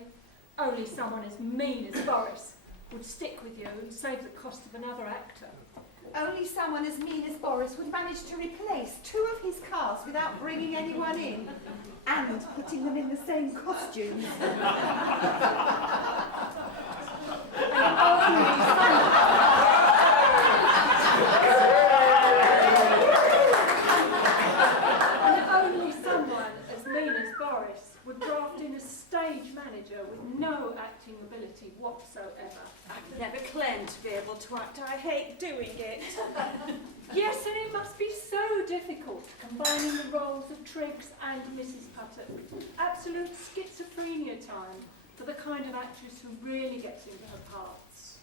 Only someone as mean as Boris would stick with you and save the cost of another actor. Only someone as mean as Boris would manage to replace 2 of his cast without bringing anyone in and putting them in the same costumes. Only someone as mean as Boris would draft in a stage manager with no acting ability whatsoever. I've never claimed to be able to act. I hate doing it. Yes, and it must be so difficult combining the roles of Triggs and Mrs. Puttock. Absolute schizophrenia time for the kind of actress who really gets into her parts.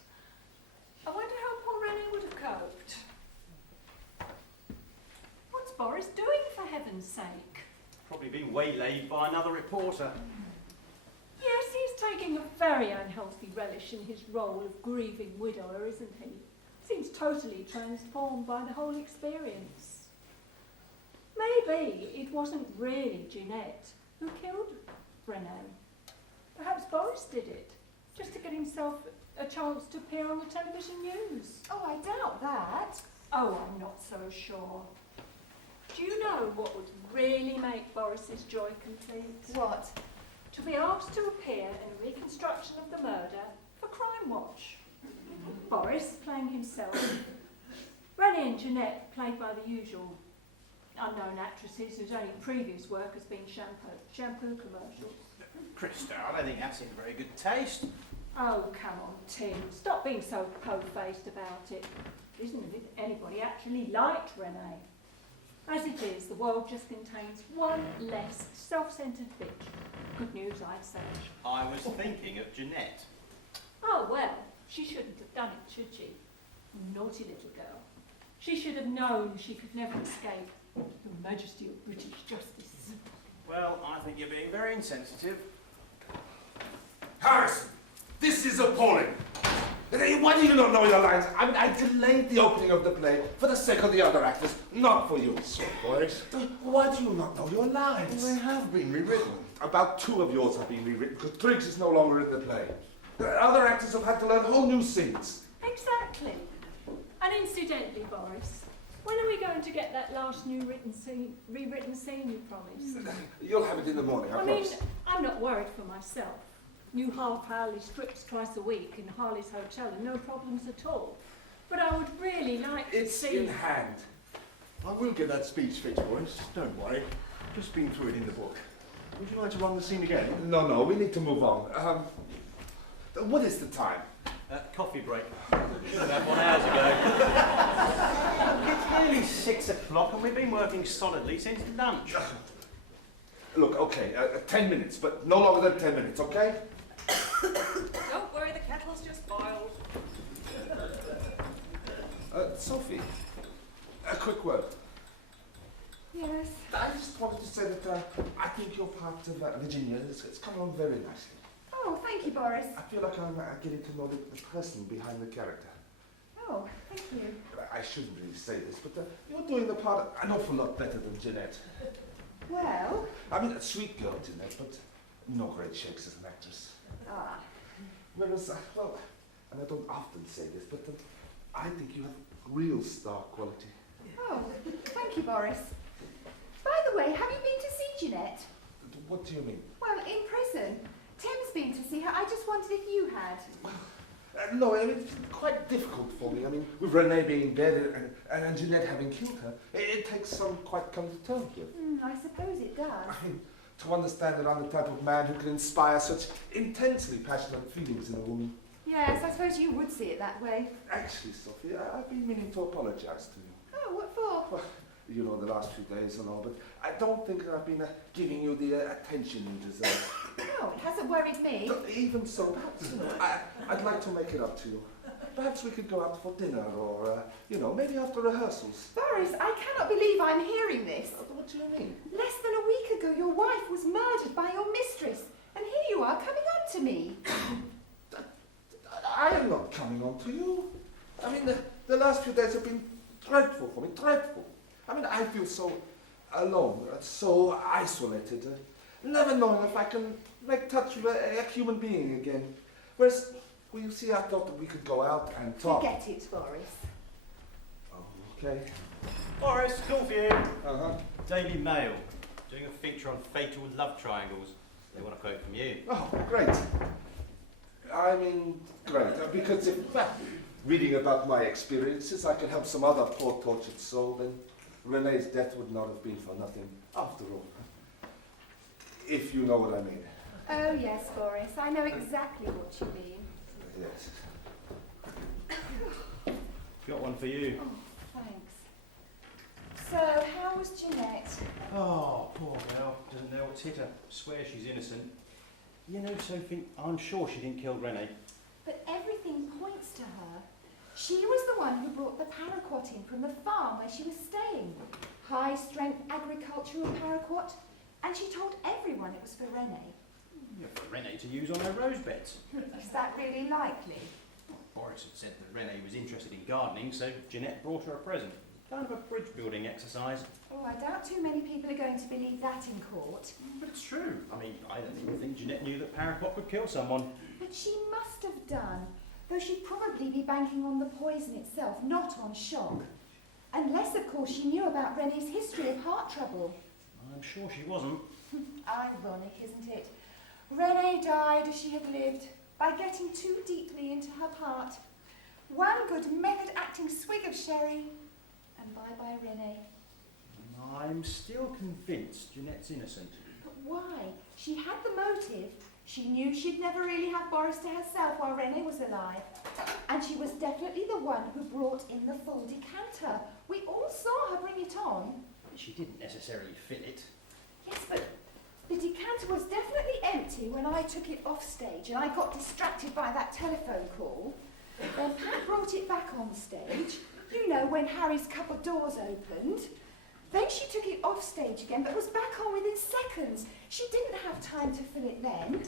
I wonder how poor Rennie would have coped. What's Boris doing, for heaven's sake? Probably been waylaid by another reporter. Yes, he's taking a very unhealthy relish in his role of grieving widower, isn't he? Seems totally transformed by the whole experience. maybe it wasn't really Jeanette who killed Renee. Perhaps Boris did it, just to get himself a chance to appear on the television news. Oh, I doubt that. Oh, I'm not so sure. Do you know what would really make Boris's joy complete? What? To be asked to appear in a reconstruction of the murder for Crime Watch. Boris playing himself. Rennie and Jeanette played by the usual unknown actresses whose only previous work has been shampoo commercials. Krista, I don't think that's in very good taste. Oh, come on, Tim. Stop being so po-faced about it. Isn't it if anybody actually liked Renee? As it is, the world just contains one less self-centred bitch. Good news, I'd say. I was thinking of Jeanette. Oh, well, she shouldn't have done it, should she? Naughty little girl. She should have known she could never escape the majesty of British justice. Well, I think you're being very insensitive. Harrison, this is appalling. Why do you not know your lines? I mean, I delayed the opening of the play for the sake of the other actors, not for you. So, boys, Why do you not know your lines? they have been rewritten. About 2 of yours have been rewritten because Triggs is no longer in the play. The other actors have had to learn whole new scenes. Exactly. And incidentally, Boris, when are we going to get that last new rewritten scene you promised? You'll have it in the morning, I I mean, promise. I'm not worried for myself. New half-hourly strips twice a week in Harley's Hotel and no problems at all. But I would really like to It's see... in hand. I will get that speech fixed, boys. Don't worry. Just been through it in the book. Would you like to run the scene again? No, we need to move on. What is the time? Coffee break. Should have had 1 hour ago. It's nearly 6 o'clock and we've been working solidly since lunch. Look, okay, 10 minutes, but no longer than 10 minutes, okay? Don't worry, the kettle's just boiled. Sophie, a quick word. Yes. I just wanted to say that I think your part of Virginia it's come along very nicely. Oh, thank you, Boris. I feel like I'm getting to know the person behind the character. Oh, thank you. I shouldn't really say this, but you're doing the part an awful lot better than Jeanette. Well, I mean, a sweet girl, Jeanette, but no great shakes as an actress. ah, Whereas, well, and I don't often say this, but I think you have real star quality. oh, thank you, Boris. By the way, have you been to see Jeanette? What do you mean? Well, in prison. Tim's been to see her. I just wondered if you had. No, I mean, it's quite difficult for me. I mean, with Renee being dead and Jeanette having killed her, it takes some quite coming to terms with. I suppose it does. I mean, to understand that I'm the type of man who can inspire such intensely passionate feelings in a woman. Yes, I suppose you would see it that way. Actually, Sophie, I've been meaning to apologise to you. Oh, what for? Well, you know, the last few days and all, but I don't think I've been giving you the attention you deserve. No, it hasn't worried me. Even so, perhaps, you know, I'd like to make it up to you. Perhaps we could go out for dinner or, you know, maybe after rehearsals. Boris, I cannot believe I'm hearing this. What do you mean? Less than a week ago, your wife was murdered by your mistress, and here you are coming on to me. I am not coming on to you. I mean, the last few days have been dreadful for me, dreadful. I mean, I feel so alone, so isolated, never knowing if I can make touch with a human being again. Whereas, well, you see, I thought that we could go out and talk. Forget it, Boris. Oh, okay. Boris, call for you. Uh-huh. Daily Mail, doing a feature on fatal love triangles. They want a quote from you. Oh, great. I mean, great. Because if, well, reading about my experiences, I could help some other poor tortured soul, then Renee's death would not have been for nothing after all. If you know what I mean. Oh, yes, Boris. I know exactly what you mean. Yes. Got one for you. Oh, thanks. So, how was Jeanette? Oh, poor girl. Doesn't know what's hit her. Swears she's innocent. You know, Sophie, I'm sure she didn't kill Renee. But everything points to her. She was the one who brought the paraquat in from the farm where she was staying. High-strength agricultural paraquat. And she told everyone it was for Renee. Yeah, for Renee to use on her rose beds. Is that really likely? Boris had said that Renee was interested in gardening, so Jeanette brought her a present. Kind of a bridge building exercise. Oh, I doubt too many people are going to believe that in court. But it's true. I mean, I don't even think Jeanette knew that paraquat could kill someone. But she must have done, though she'd probably be banking on the poison itself, not on shock. Unless, of course, she knew about Renee's history of heart trouble. I'm sure she wasn't. Ironic, isn't it? Renee died as she had lived, by getting too deeply into her part. One good method-acting swig of sherry, and bye-bye Renee. I'm still convinced Jeanette's innocent. But why? She had the motive. She knew she'd never really have Boris to herself while Renee was alive. And she was definitely the one who brought in the full decanter. We all saw her bring it on. She didn't necessarily fill it. Yes, but the decanter was definitely empty when I took it off stage and I got distracted by that telephone call. Then Pat brought it back on stage, you know, when Harry's cupboard doors opened. Then she took it off stage again, but was back on within seconds. She didn't have time to fill it then.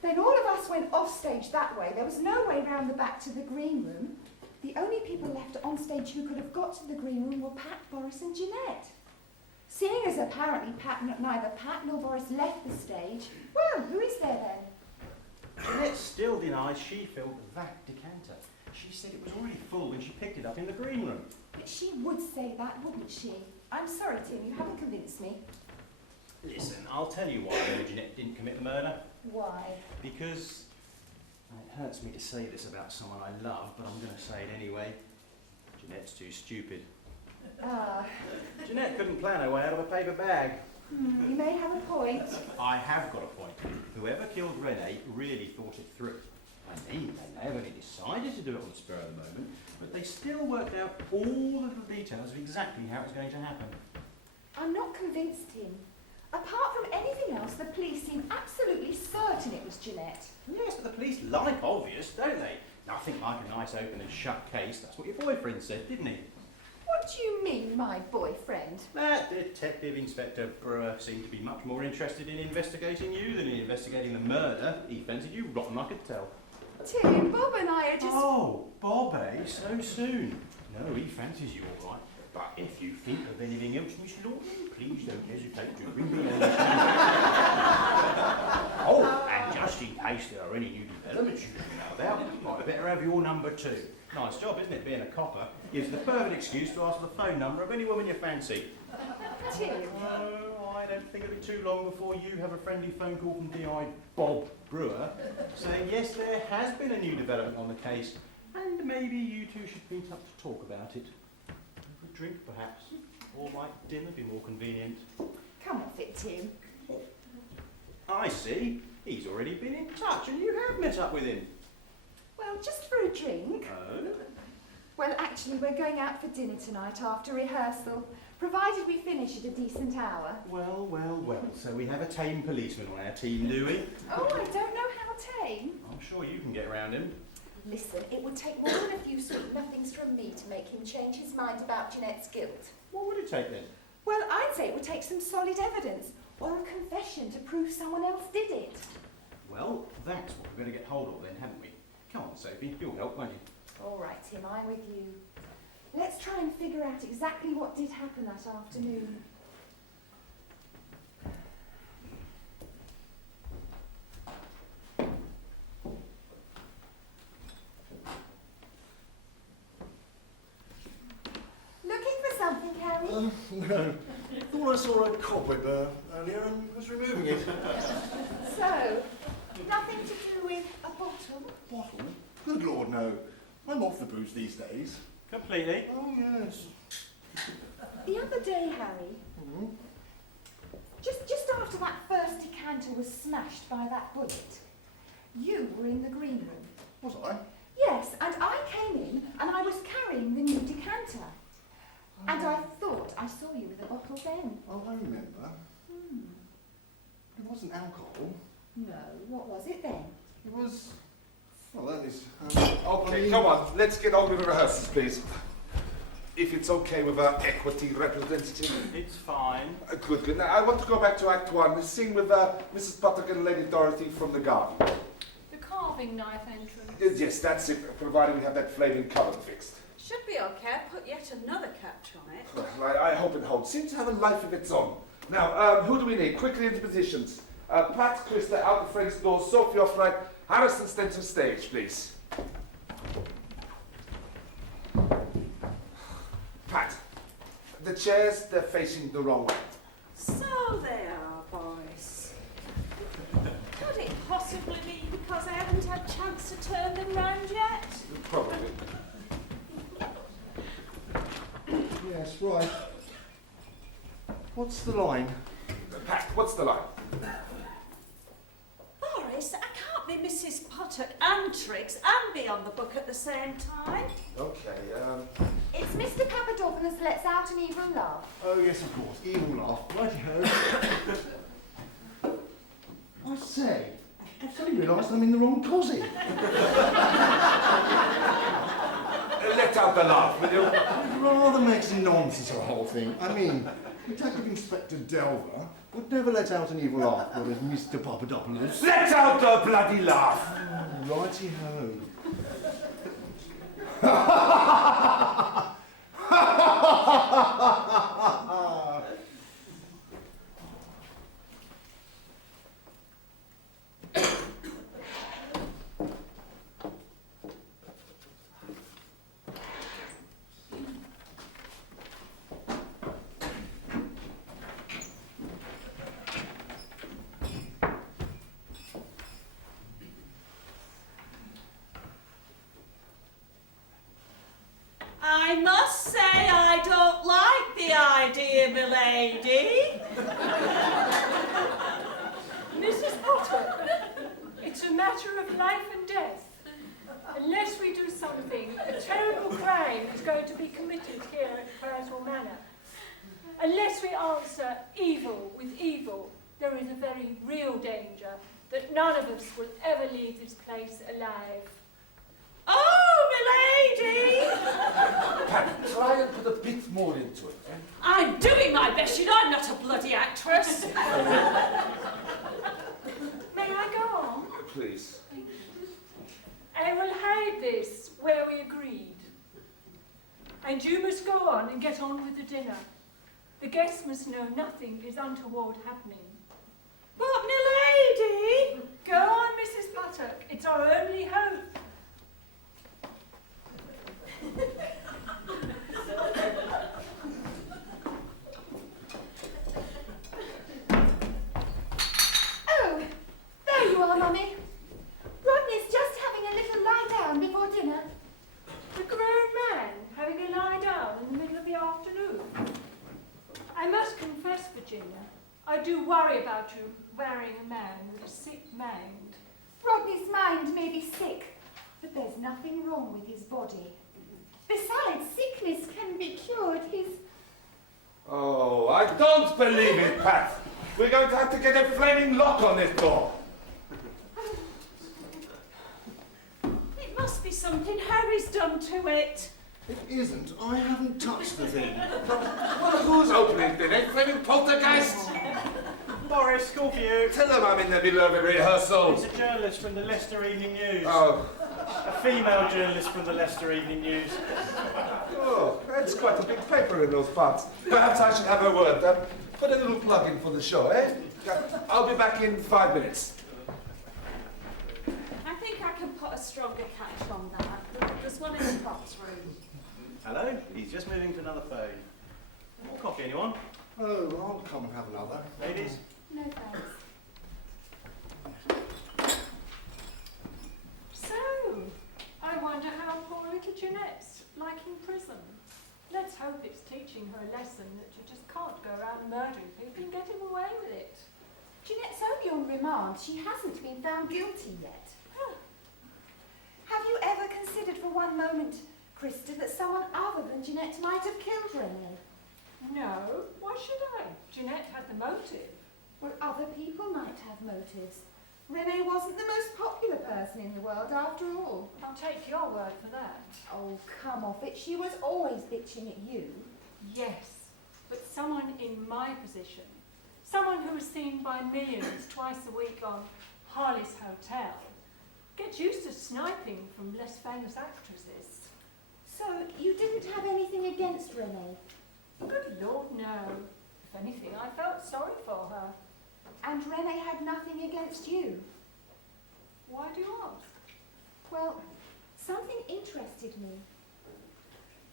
Then all of us went off stage that way. There was no way round the back to the green room. The only people left on stage who could have got to the green room were Pat, Boris and Jeanette. Seeing as apparently neither Pat nor Boris left the stage, well, who is there then? Jeanette still denies she filled that decanter. She said it was already full when she picked it up in the green room. But she would say that, wouldn't she? I'm sorry, Tim, you haven't convinced me. Listen, I'll tell you why I know Jeanette didn't commit the murder. Why? Because, and it hurts me to say this about someone I love, but I'm going to say it anyway, Jeanette's too stupid. Ah, Jeanette couldn't plan her way out of a paper bag. you may have a point. I have got a point. Whoever killed Renee really thought it through. I mean, they may have only decided to do it on the spur of the moment, but they still worked out all of the details of exactly how it was going to happen. I'm not convinced, Tim. Apart from anything else, the police seem absolutely certain it was Jeanette. Yes, but the police like obvious, don't they? Nothing like a nice open and shut case. That's what your boyfriend said, didn't he? What do you mean, my boyfriend? That Detective Inspector Brewer seemed to be much more interested in investigating you than in investigating the murder. He fancied you rotten, I could tell. Tim, Bob and I are just... Oh, Bob, eh? So soon. No, he fancies you all right. But if you think of anything else, Miss Lawton, please don't hesitate to ring me. Oh, and just in case there are any new developments you should know about, I'd better have your number too. Nice job, isn't it, being a copper? Gives the perfect excuse to ask for the phone number of any woman you fancy. Tim. No, I don't think it'll be too long before you have a friendly phone call from D.I. Bob Brewer saying, yes, there has been a new development on the case, and maybe you two should meet up to talk about it. A drink, perhaps, or might dinner be more convenient? Come off it, Tim. I see. He's already been in touch, and you have met up with him. Well, just for a drink. Oh? Well, actually, we're going out for dinner tonight after rehearsal, provided we finish at a decent hour. Well, well, well. So we have a tame policeman on our team, do we? Oh, I don't know how tame. I'm sure you can get around him. Listen, it would take more than a few sweet nothings from me to make him change his mind about Jeanette's guilt. What would it take then? Well, I'd say it would take some solid evidence, or a confession to prove someone else did it. Well, that's what we're going to get hold of then, haven't we? Come on, Sophie, you'll help, won't you? All right, Tim, I'm with you. Let's try and figure out exactly what did happen that afternoon. Looking for something, Harry? No. Thought I saw a cobweb earlier and was removing it. So, nothing to do with a bottle? Bottle? Good Lord, no. I'm off the booze these days. Completely. Oh, yes. The other day, Harry, just after that first decanter was smashed by that bullet, you were in the green room. Was I? Yes, and I came in and I was carrying the new decanter. And I thought I saw you with a bottle then. Oh, I remember. It wasn't alcohol. No, what was it then? It was... Well, that is... Okay, come on, let's get on with the rehearsals, please. If it's okay with our equity representative. It's fine. Good, good. Now, I want to go back to Act 1, the scene with Mrs. Buttock and Lady Dorothy from the garden. The carving knife entrance. Yes, that's it, provided we have that flaming cupboard fixed. Should be okay. I put yet another catch on it. Well, I hope it holds. Seems to have a life of its own. Now, who do we need? Quickly into positions. Pat, Krista, out the French door, Sophie off right, Harrison centre stage, please. Pat, the chairs, they're facing the wrong way. So they are, boys. Could it possibly be because I haven't had a chance to turn them round yet? Probably. Yes, right. What's the line? Pat, what's the line? Boris, I can't be Mrs. Potter and Triggs and be on the book at the same time. Okay, It's Mr. Papadopoulos lets out an evil laugh. Oh, yes, of course. Evil laugh. Righty-ho. I say, I've suddenly realised I'm in the wrong cosy. let out the laugh, will you? It rather makes nonsense of the whole thing. I mean, Detective Inspector Delver would never let out an evil laugh, whereas Mr. Papadopoulos... Let out the bloody laugh! Righty-ho. I must say I don't like the idea, milady. Mrs. Potter, it's a matter of life and death. Unless we do something, a terrible crime is going to be committed here at Cranswell Manor. Unless we answer evil with evil, there is a very real danger that none of us will ever leave this place alive. Oh, milady! Pat, try and put a bit more into it. Eh? I'm doing my best, you know I'm not a bloody actress. May I go on? Please. I will hide this where we agreed. And you must go on and get on with the dinner. The guests must know nothing is untoward happening. But, milady! Go on, Mrs. Puttock. It's our only hope. Oh, there you are, Mummy. Rodney's just having a little lie down before dinner. The grown man having a lie down in the middle of the afternoon. I must confess, Virginia, I do worry about you marrying a man with a sick mind. Rodney's mind may be sick, but there's nothing wrong with his body. Besides, sickness can be cured. Oh, I don't believe it, Pat. We're going to have to get a flaming lock on this door. It must be something Harry's done to it. It isn't. I haven't touched the thing. Well, who's opening then? A flaming poltergeist? Boris, call for you. Tell them I'm in the middle of a rehearsal. It's a journalist from the Leicester Evening News. Oh. A female journalist from the Leicester Evening News. Oh, that's quite a big paper in those parts. Perhaps I should have a word. Put a little plug in for the show, eh? I'll be back in 5 minutes. I think I can put a stronger catch on that. There's one in the box room. Hello, he's just moving to another phone. More coffee, anyone? Oh, I'll come and have another. Ladies? No thanks. So, I wonder how poor little Jeanette's like in prison. Let's hope it's teaching her a lesson that you just can't go around murdering people and getting away with it. Jeanette's only on remand. She hasn't been found guilty yet. Have you ever considered for one moment, Krista, that someone other than Jeanette might have killed Renee? No, why should I? Jeanette had the motive. Well, other people might have motives. Renee wasn't the most popular person in the world after all. I'll take your word for that. Oh, come off it. She was always bitching at you. Yes, but someone in my position, someone who is seen by millions twice a week on Harley's Hotel, gets used to sniping from less famous actresses. So So you didn't have anything against Renee? Good Lord, no. If anything, I felt sorry for her. And Renee had nothing against you? Why do you ask? Well, something interested me.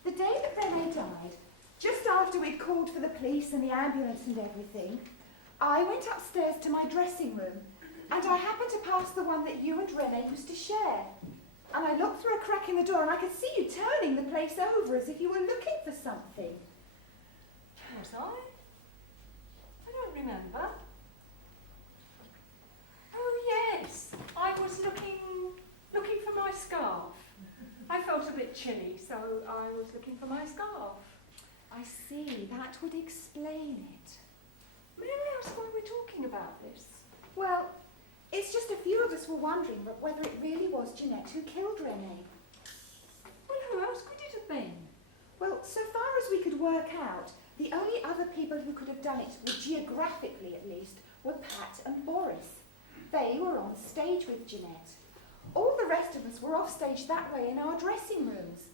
The day that Renee died, just after we'd called for the police and the ambulance and everything, I went upstairs to my dressing room and I happened to pass the one that you and Renee used to share. And I looked through a crack in the door and I could see you turning the place over as if you were looking for something. Was I? I don't remember. Oh yes, I was looking for my scarf. I felt a bit chilly, so I was looking for my scarf. I see, that would explain it. May I ask why we're talking about this? Well, it's just a few of us were wondering whether it really was Jeanette who killed Renee. Well, who else could it have been? Well, so far as we could work out, the only other people who could have done it, well, geographically at least, were Pat and Boris. They were on stage with Jeanette. All the rest of us were off stage that way in our dressing rooms.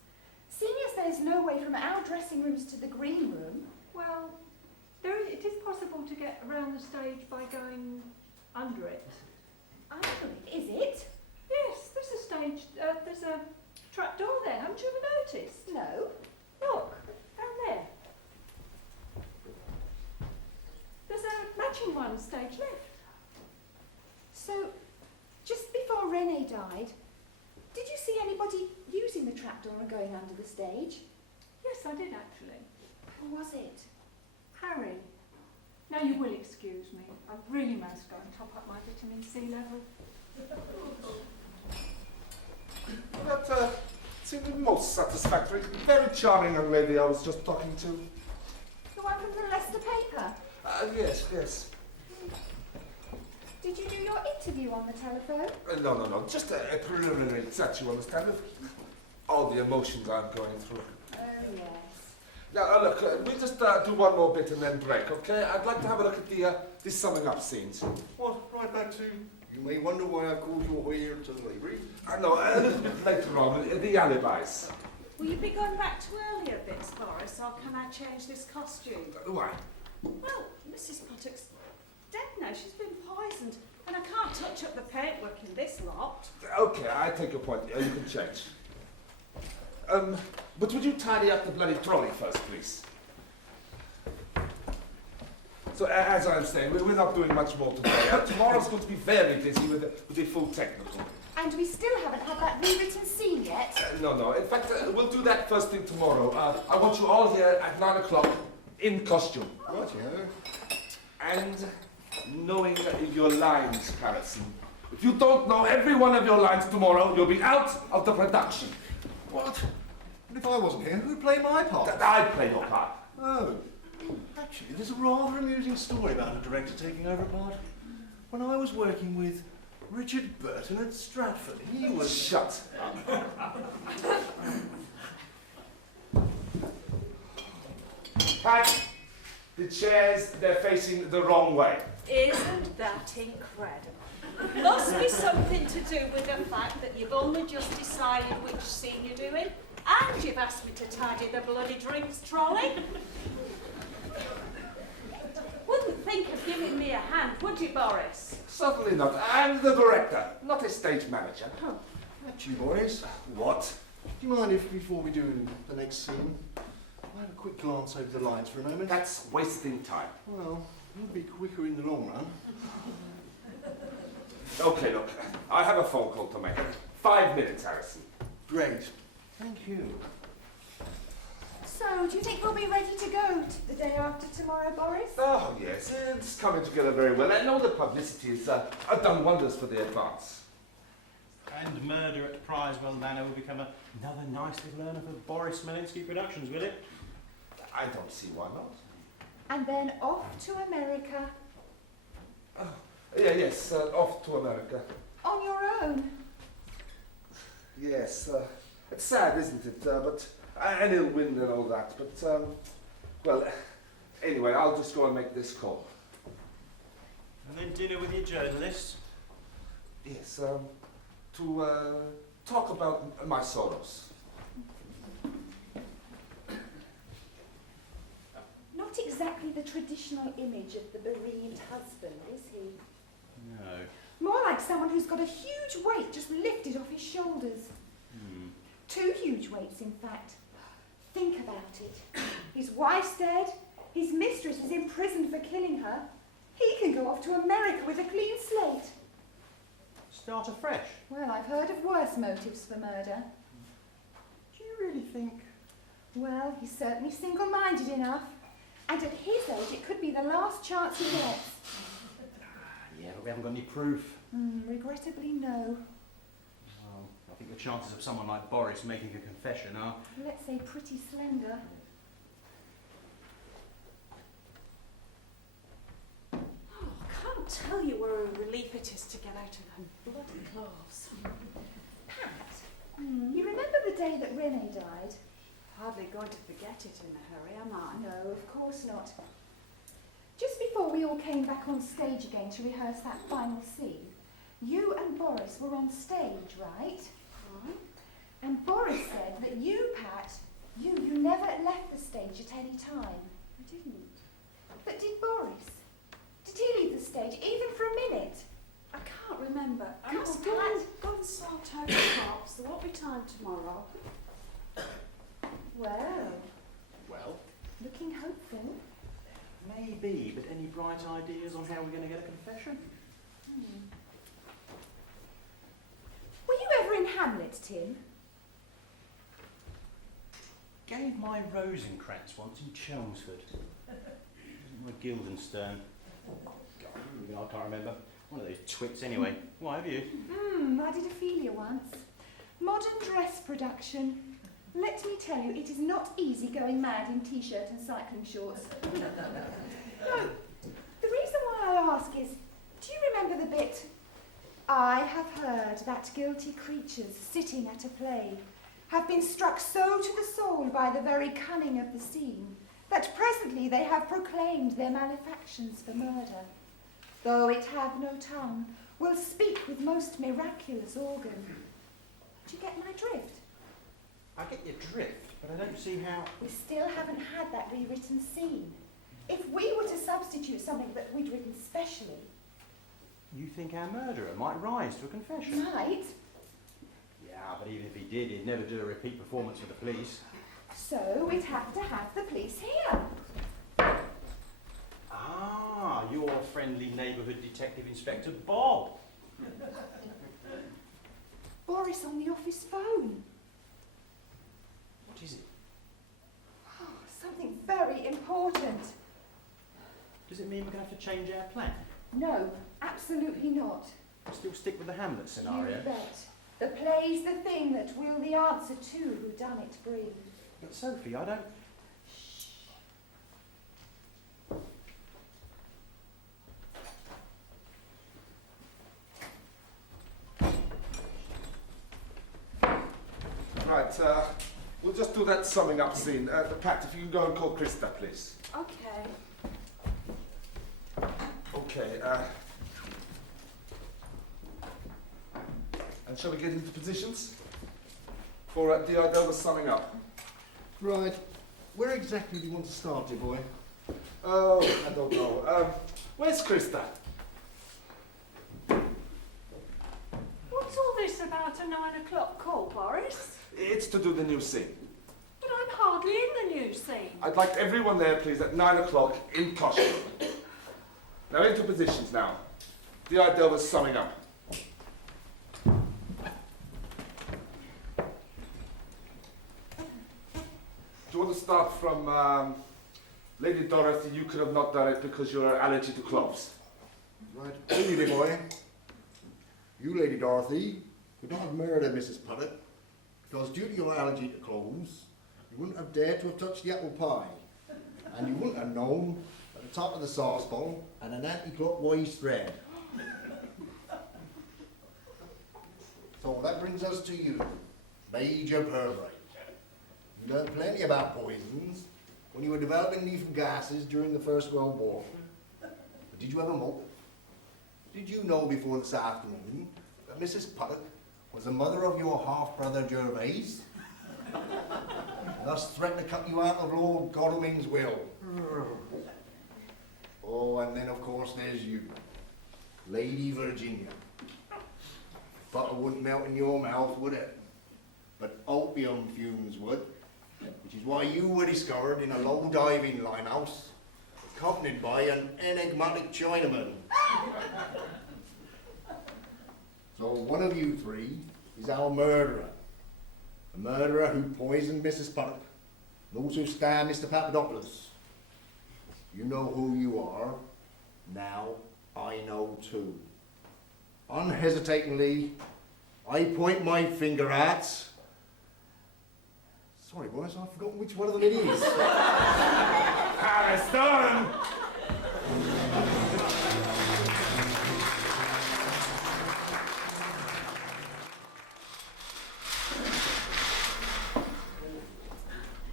Seeing as there's no way from our dressing rooms to the green room... Well, it is possible to get around the stage by going under it. Under it, is it? Yes, there's a stage, there's a trap door there, haven't you ever noticed? No. Look, down there. There's a matching one stage left. So, just before Renee died, did you see anybody using the trapdoor and going under the stage? Yes, I did actually. Who was it? Harry. Now you will excuse me. I really must go and top up my vitamin C level. That seemed most satisfactory. Very charming young lady I was just talking to. The one from the Leicester paper? Yes. Did you do your interview on the telephone? No. Just a preliminary chat, you understand? Of all the emotions I'm going through. Oh, yes. Now, look, we'll just do one more bit and then break, okay? I'd like to have a look at the summing up scenes. What, right back to... You may wonder why I've called you away here to the library. No, a little bit later on, the alibis. Will you be going back to earlier bits, Boris, or can I change this costume? Why? Well, Mrs. Pottock's dead now. She's been poisoned, and I can't touch up the paintwork in this lot. Okay, I take your point. You can change. But would you tidy up the bloody trolley first, please? So, as I'm saying, we're not doing much more today. Tomorrow's going to be very busy with the full technical. And we still haven't had that rewritten scene yet. No. In fact, we'll do that first thing tomorrow. I want you all here at 9 o'clock in costume. Rightio. And knowing your lines, Harrison. If you don't know every one of your lines tomorrow, you'll be out of the production. What? And if I wasn't here, who'd play my part? I'd play your part. Oh. Actually, there's a rather amusing story about a director taking over a part. When I was working with Richard Burton at Stratford, he was... Shut up. Pat, the chairs, they're facing the wrong way. Isn't that incredible? Must be something to do with the fact that you've only just decided which scene you're doing, and you've asked me to tidy the bloody drinks trolley. Wouldn't think of giving me a hand, would you, Boris? Certainly not. I'm the director, not a stage manager. Oh. Actually, Boris, What? do you mind if, before we do the next scene, I have a quick glance over the lines for a moment? That's wasting time. Well, it'll be quicker in the long run. Okay, look, I have a phone call to make. 5 minutes, Harrison. Great. Thank you. So, do you think we'll be ready to go the day after tomorrow, Boris? Oh, yes, it's coming together very well. I know the publicity has done wonders for the advance. And Murder at Prizewell Manor will become another nice little earner for Boris Smolinski Productions, will it? I don't see why not. And then off to America. Yes, off to America. On your own. Yes, it's sad, isn't it? But an ill wind and all that. But, well, anyway, I'll just go and make this call. And then dinner with your journalists. Yes, to talk about my sorrows. the traditional image of the bereaved husband, is he? No. More like someone who's got a huge weight just lifted off his shoulders. Hmm. 2 huge weights, in fact. Think about it. His wife's dead, his mistress is imprisoned for killing her. He can go off to America with a clean slate. Start afresh. Well, I've heard of worse motives for murder. Do you really think? Well, he's certainly single-minded enough. And at his age, it could be the last chance he gets. Yeah, but we haven't got any proof. Regrettably, no. Well, I think the chances of someone like Boris making a confession are... Let's say pretty slender. Oh, I can't tell you what a relief it is to get out of them bloody clothes. Pat, you remember the day that Renee died? Hardly going to forget it in a hurry, am I? No, of course not. Just before we all came back on stage again to rehearse that final scene, you and Boris were on stage, right? Right. And Boris said that you, Pat, you never left the stage at any time. I didn't. But did Boris? Did he leave the stage, even for a minute? I can't remember. I Come must on, go Pat. and sort out the props. There won't be time tomorrow. Well, Looking hopeful. maybe, but any bright ideas on how we're going to get a confession? Were you ever in Hamlet, Tim? Gave my Rosencrantz once in Chelmsford. My Guildenstern. God, I can't remember. One of those twits anyway. Why have you? I did Ophelia once. Modern dress production. Let me tell you, it is not easy going mad in t-shirt and cycling shorts. No, the reason why I ask is, do you remember the bit? I have heard that guilty creatures sitting at a play have been struck so to the soul by the very cunning of the scene that presently they have proclaimed their malefactions for murder. Though it have no tongue, will speak with most miraculous organ. Do you get my drift? I get your drift, but I don't see how... We still haven't had that rewritten scene. If we were to substitute something that we'd written specially... You think our murderer might rise to a confession? Right. Yeah, but even if he did, he'd never do a repeat performance for the police. So we'd have to have the police here. Ah, your friendly neighbourhood detective Inspector Bob. Boris on the office phone. What is it? Oh, something very important. Does it mean we're going to have to change our plan? No, absolutely not. Still stick with the Hamlet scenario? You bet. The play's the thing that will the answer to whodunit bring. But Sophie, I don't... Right, we'll just do that summing up scene. Pat, if you can go and call Krista, please. Okay. Okay, and shall we get into positions? For D.I. summing up. Right. Where exactly do you want to start, dear boy? Oh, I don't know. Where's Krista? What's all this about a 9 o'clock call, Boris? It's to do the new scene. But I'm hardly in the new scene. I'd like everyone there, please, at 9 o'clock in costume. Now into positions now. D.I. summing up. Do you want to start from Lady Dorothy? You could have not done it because you're allergic to cloves. Right. Really, dear boy. You, Lady Dorothy, could not have murdered Mrs. Puddett because due to your allergy to cloves, you wouldn't have dared to have touched the apple pie. And you wouldn't have known at the top of the saucepan and an anti-clockwise thread. So that brings us to you, Major Purbright. You learned plenty about poisons when you were developing lethal gases during the First World War. But did you have a motive? Did you know before this afternoon that Mrs. Puddett was the mother of your half-brother Gervais? Thus threatened to cut you out of Lord Godalming's will. Oh, and then of course there's you, Lady Virginia. Butter wouldn't melt in your mouth, would it? But opium fumes would, which is why you were discovered in a low diving limehouse, accompanied by an enigmatic Chinaman. So one of you three is our murderer. A murderer who poisoned Mrs. Puttock, and also stabbed Mr. Papadopoulos. You know who you are. Now I know too. Unhesitatingly, I point my finger at... Sorry boys, I've forgotten which one of them it is. Harrison!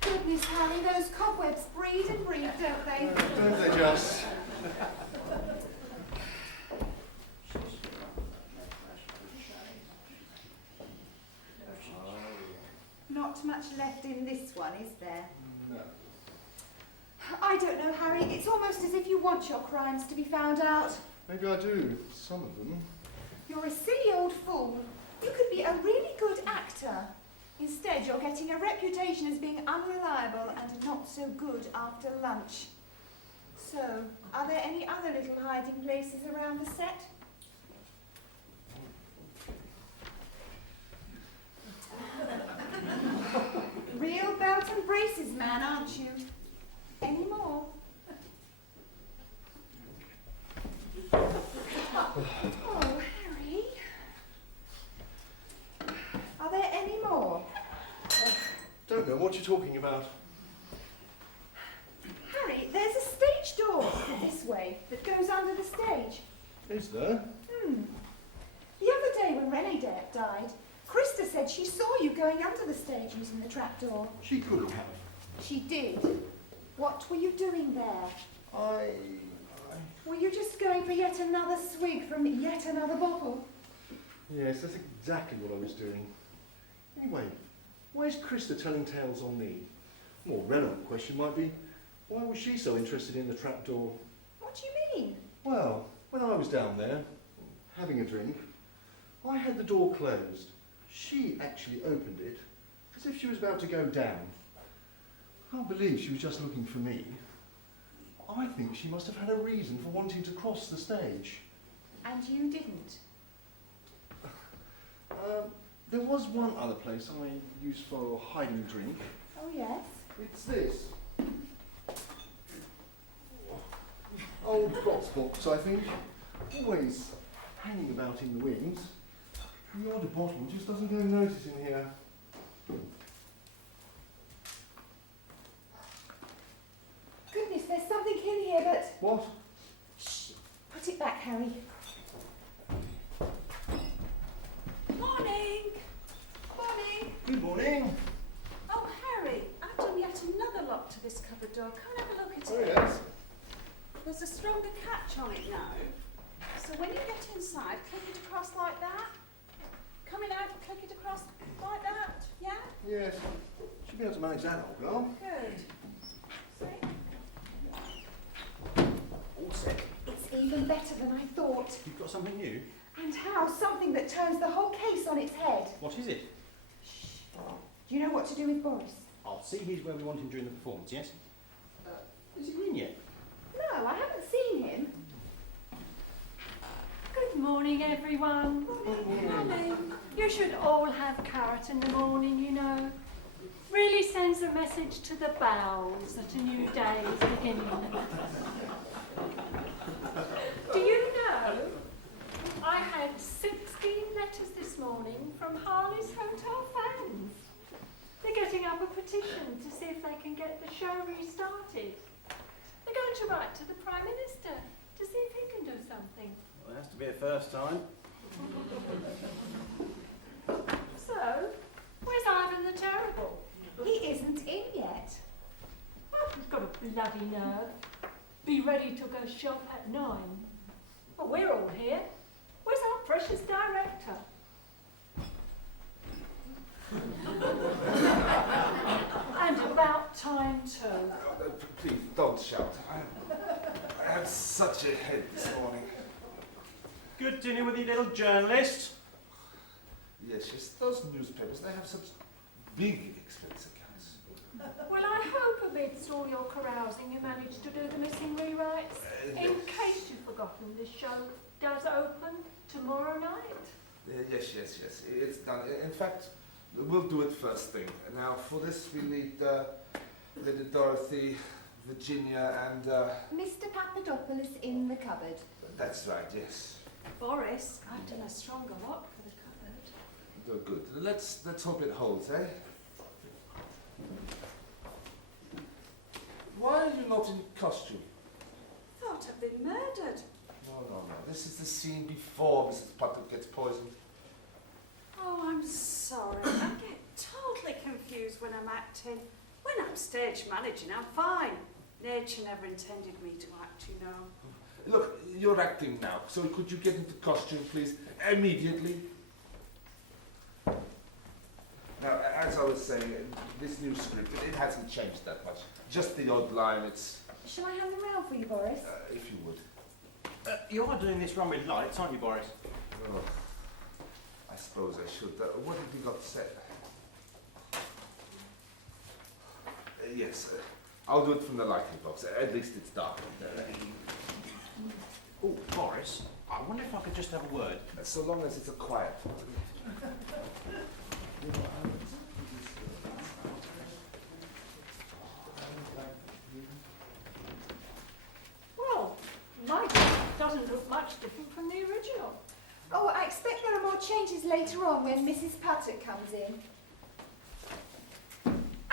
Goodness, Harry, those cobwebs breed and breed, don't they? Don't they just? Not much left in this one, is there? No. I don't know, Harry. It's almost as if you want your crimes to be found out. Maybe I do. Some of them. You're a silly old fool. You could be a really good actor. Instead, you're getting a reputation as being unreliable and not so good after lunch. So, are there any other little hiding places around the set? Real belt and braces man, aren't you? Any more? Oh, Harry. Are there any more? Don't know what you're talking about. Harry, there's a stage door this way that goes under the stage. Is there? The other day when Renee died, Krista said she saw you going under the stage using the trapdoor. She couldn't have. She did. What were you doing there? Were you just going for yet another swig from yet another bottle? Yes, that's exactly what I was doing. Anyway, where's Krista telling tales on me? A more relevant question might be, why was she so interested in the trapdoor? What do you mean? Well, when I was down there, having a drink, I had the door closed. She actually opened it, as if she was about to go down. I can't believe she was just looking for me. I think she must have had a reason for wanting to cross the stage. And you didn't? There was one other place I used for hiding a drink. Oh, yes? It's this. Old box box, I think. Always hanging about in the wings. The odd bottle just doesn't go notice in here. Goodness, there's something in here, but... What? Shh! Put it back, Harry. Morning! Morning! Good morning. Oh, Harry, I've done yet another lock to this cupboard door. Come and have a look at Oh, it. yes. There's a stronger catch on it now. So when you get inside, click it across like that. Coming out, click it across like that. Yeah? Yes. Should be able to manage that, old girl. Good. See? All set. It's even better than I thought. You've got something new? And how? Something that turns the whole case on its head. What is it? Shh. Do you know what to do with Boris? I'll see he's where we want him during the performance, yes? Is he in yet? No, I haven't seen him. Good morning, everyone. Morning. You should all have carrot in the morning, you know. Really sends a message to the bowels that a new day is beginning. Do you know, I had 16 letters this morning from Harley's Hotel fans. They're getting up a petition to see if they can get the show restarted. They're going to write to the Prime Minister to see if he can do something. Well, it has to be a first time. So, where's Ivan the Terrible? He isn't in yet. Oh, he's got a bloody nerve. Be ready to go shop at 9. Well, we're all here. Where's our precious director? And about time too. Please, don't shout. I had such a head this morning. Good dinner with you, little journalist. Yes, those newspapers, they have such big expense accounts. Well, I hope amidst all your carousing you managed to do the missing rewrites. In case you've forgotten, this show does open tomorrow night. Yes, it's done. In fact, we'll do it first thing. Now, for this, we need Lady Dorothy, Virginia, and... Mr. Papadopoulos in the cupboard. That's right, yes. Boris, I've done a stronger lock for the cupboard. Good. Let's hope it holds, eh? Why are you not in costume? Thought I'd been murdered. No. This is the scene before Mrs. Potter gets poisoned. Oh, I'm sorry. I get totally confused when I'm acting. When I'm stage managing, I'm fine. Nature never intended me to act, you know. Look, you're acting now, so could you get into costume, please? Immediately. Now, as I was saying, this new script, it hasn't changed that much. Just the odd line, it's... Shall I hand them round for you, Boris? if you would. You are doing this run with lights, aren't you, Boris? Oh, I suppose I should. What have you got set? Yes, I'll do it from the lighting box. At least it's dark. Oh, Boris, I wonder if I could just have a word. So long as it's a quiet one. Well, my gift doesn't look much different from the original. Oh, I expect there are more changes later on when Mrs. Puttock comes in.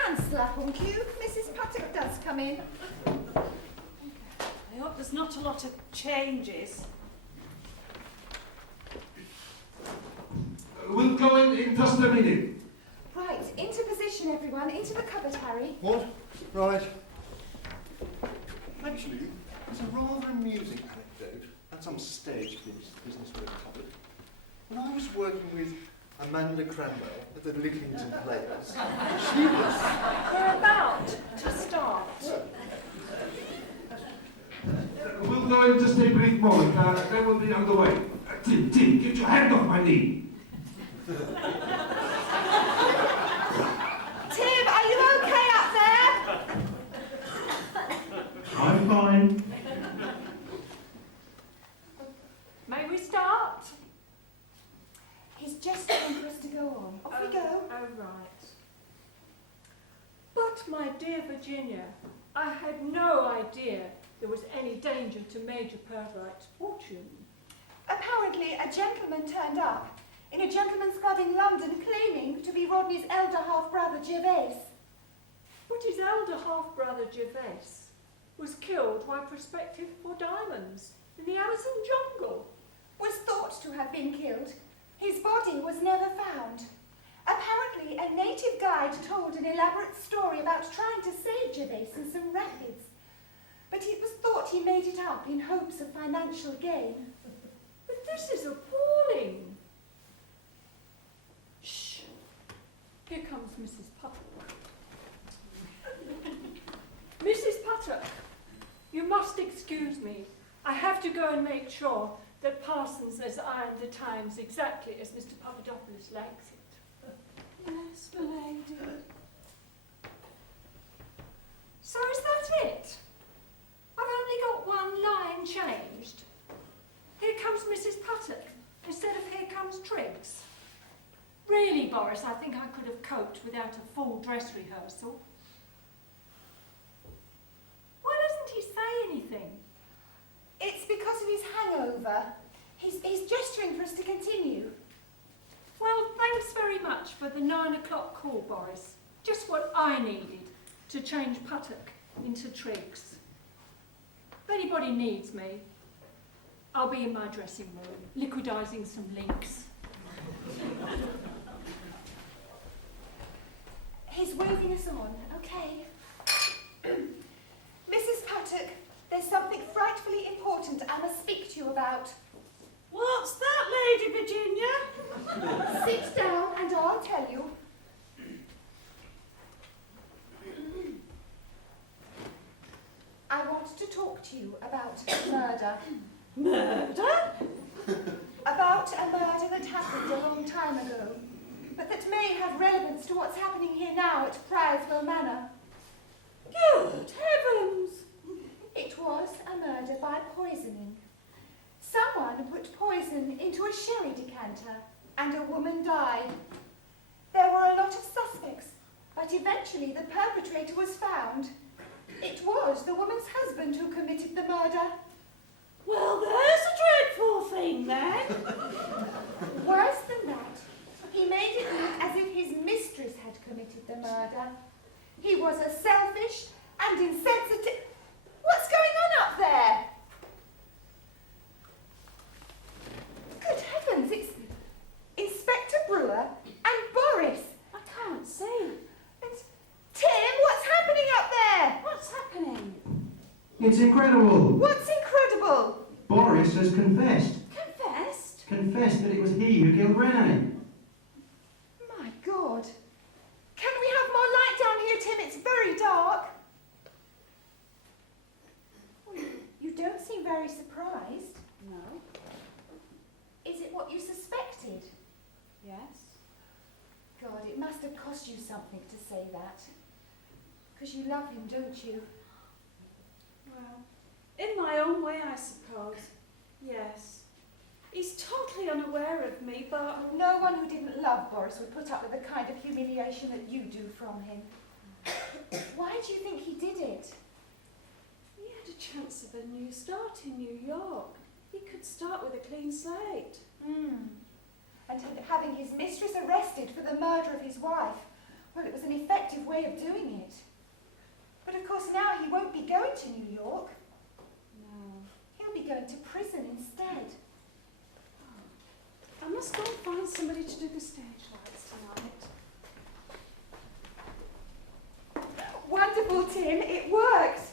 And slap on cue, Mrs. Puttock does come in. I hope there's not a lot of changes. We'll go in just a minute. Right, into position, everyone. Into the cupboard, Harry. What? Right. Actually, it's a rather amusing anecdote and some stage business with a cupboard. When I was working with Amanda Cranwell at the Litlington Players, she was... We're about to start. We'll go in just a brief moment. Then we'll be underway. Tim, get your hand off my knee. Tim, are you okay up there? I'm fine. May we start? He's just waiting for us to go on. Off we go. Oh, right. But, my dear Virginia, I had no idea there was any danger to Major Pertwright's fortune. Apparently, a gentleman turned up in a gentleman's club in London claiming to be Rodney's elder half-brother Gervais. But his elder half-brother Gervais was killed while prospecting for diamonds in the Amazon jungle. Was thought to have been killed. His body was never found. Apparently, a native guide told an elaborate story about trying to save Gervais in some rapids. But it was thought he made it up in hopes of financial gain. But this is appalling. Shh. Here comes Mrs. Puttock. Mrs. Puttock, you must excuse me. I have to go and make sure that Parsons has ironed the Times exactly as Mr. Papadopoulos likes it. Yes, my lady. So is that it? I've only got one line changed. Here comes Mrs. Puttock instead of here comes Triggs. Really, Boris, I think I could have coped without a full dress rehearsal. Why doesn't he say anything? It's because of his hangover. He's gesturing for us to continue. Well, thanks very much for the 9 o'clock call, Boris. Just what I needed to change Puttock into Triggs. If anybody needs me, I'll be in my dressing room, liquidising some links. He's waving us on, okay? Mrs. Puttock, there's something frightfully important I must speak to you about. What's that, Lady Virginia? Sit down and I'll tell you. I want to talk to you about murder. Murder? About a murder that happened a long time ago, but that may have relevance to what's happening here now at Priorsville Manor. Good heavens! It was a murder by poisoning. Someone put poison into a sherry decanter and a woman died. There were a lot of suspects, but eventually the perpetrator was found. It was the woman's husband who committed the murder. Well, there's a dreadful thing then. Worse than that, he made it look as if his mistress had committed the murder. He was a selfish and insensitive... What's going on up there? Good heavens, it's Inspector Brewer and Boris. I can't see. And Tim, what's happening up there? What's happening? It's incredible. What's incredible? Boris has confessed. Confessed? Confessed that it was he who killed Renee. My God. Can we have more light down here, Tim? It's very dark. You don't seem very surprised. No. Is it what you suspected? Yes. God, it must have cost you something to say that. Because you love him, don't you? Well, in my own way, I suppose. Yes. He's totally unaware of me, but... No one who didn't love Boris would put up with the kind of humiliation that you do from him. Why do you think he did it? He had a chance of a new start in New York. He could start with a clean slate. And having his mistress arrested for the murder of his wife, well, it was an effective way of doing it. But of course now he won't be going to New York. No. He'll be going to prison instead. I must go and find somebody to do the stage lights tonight. Wonderful, Tim. It worked.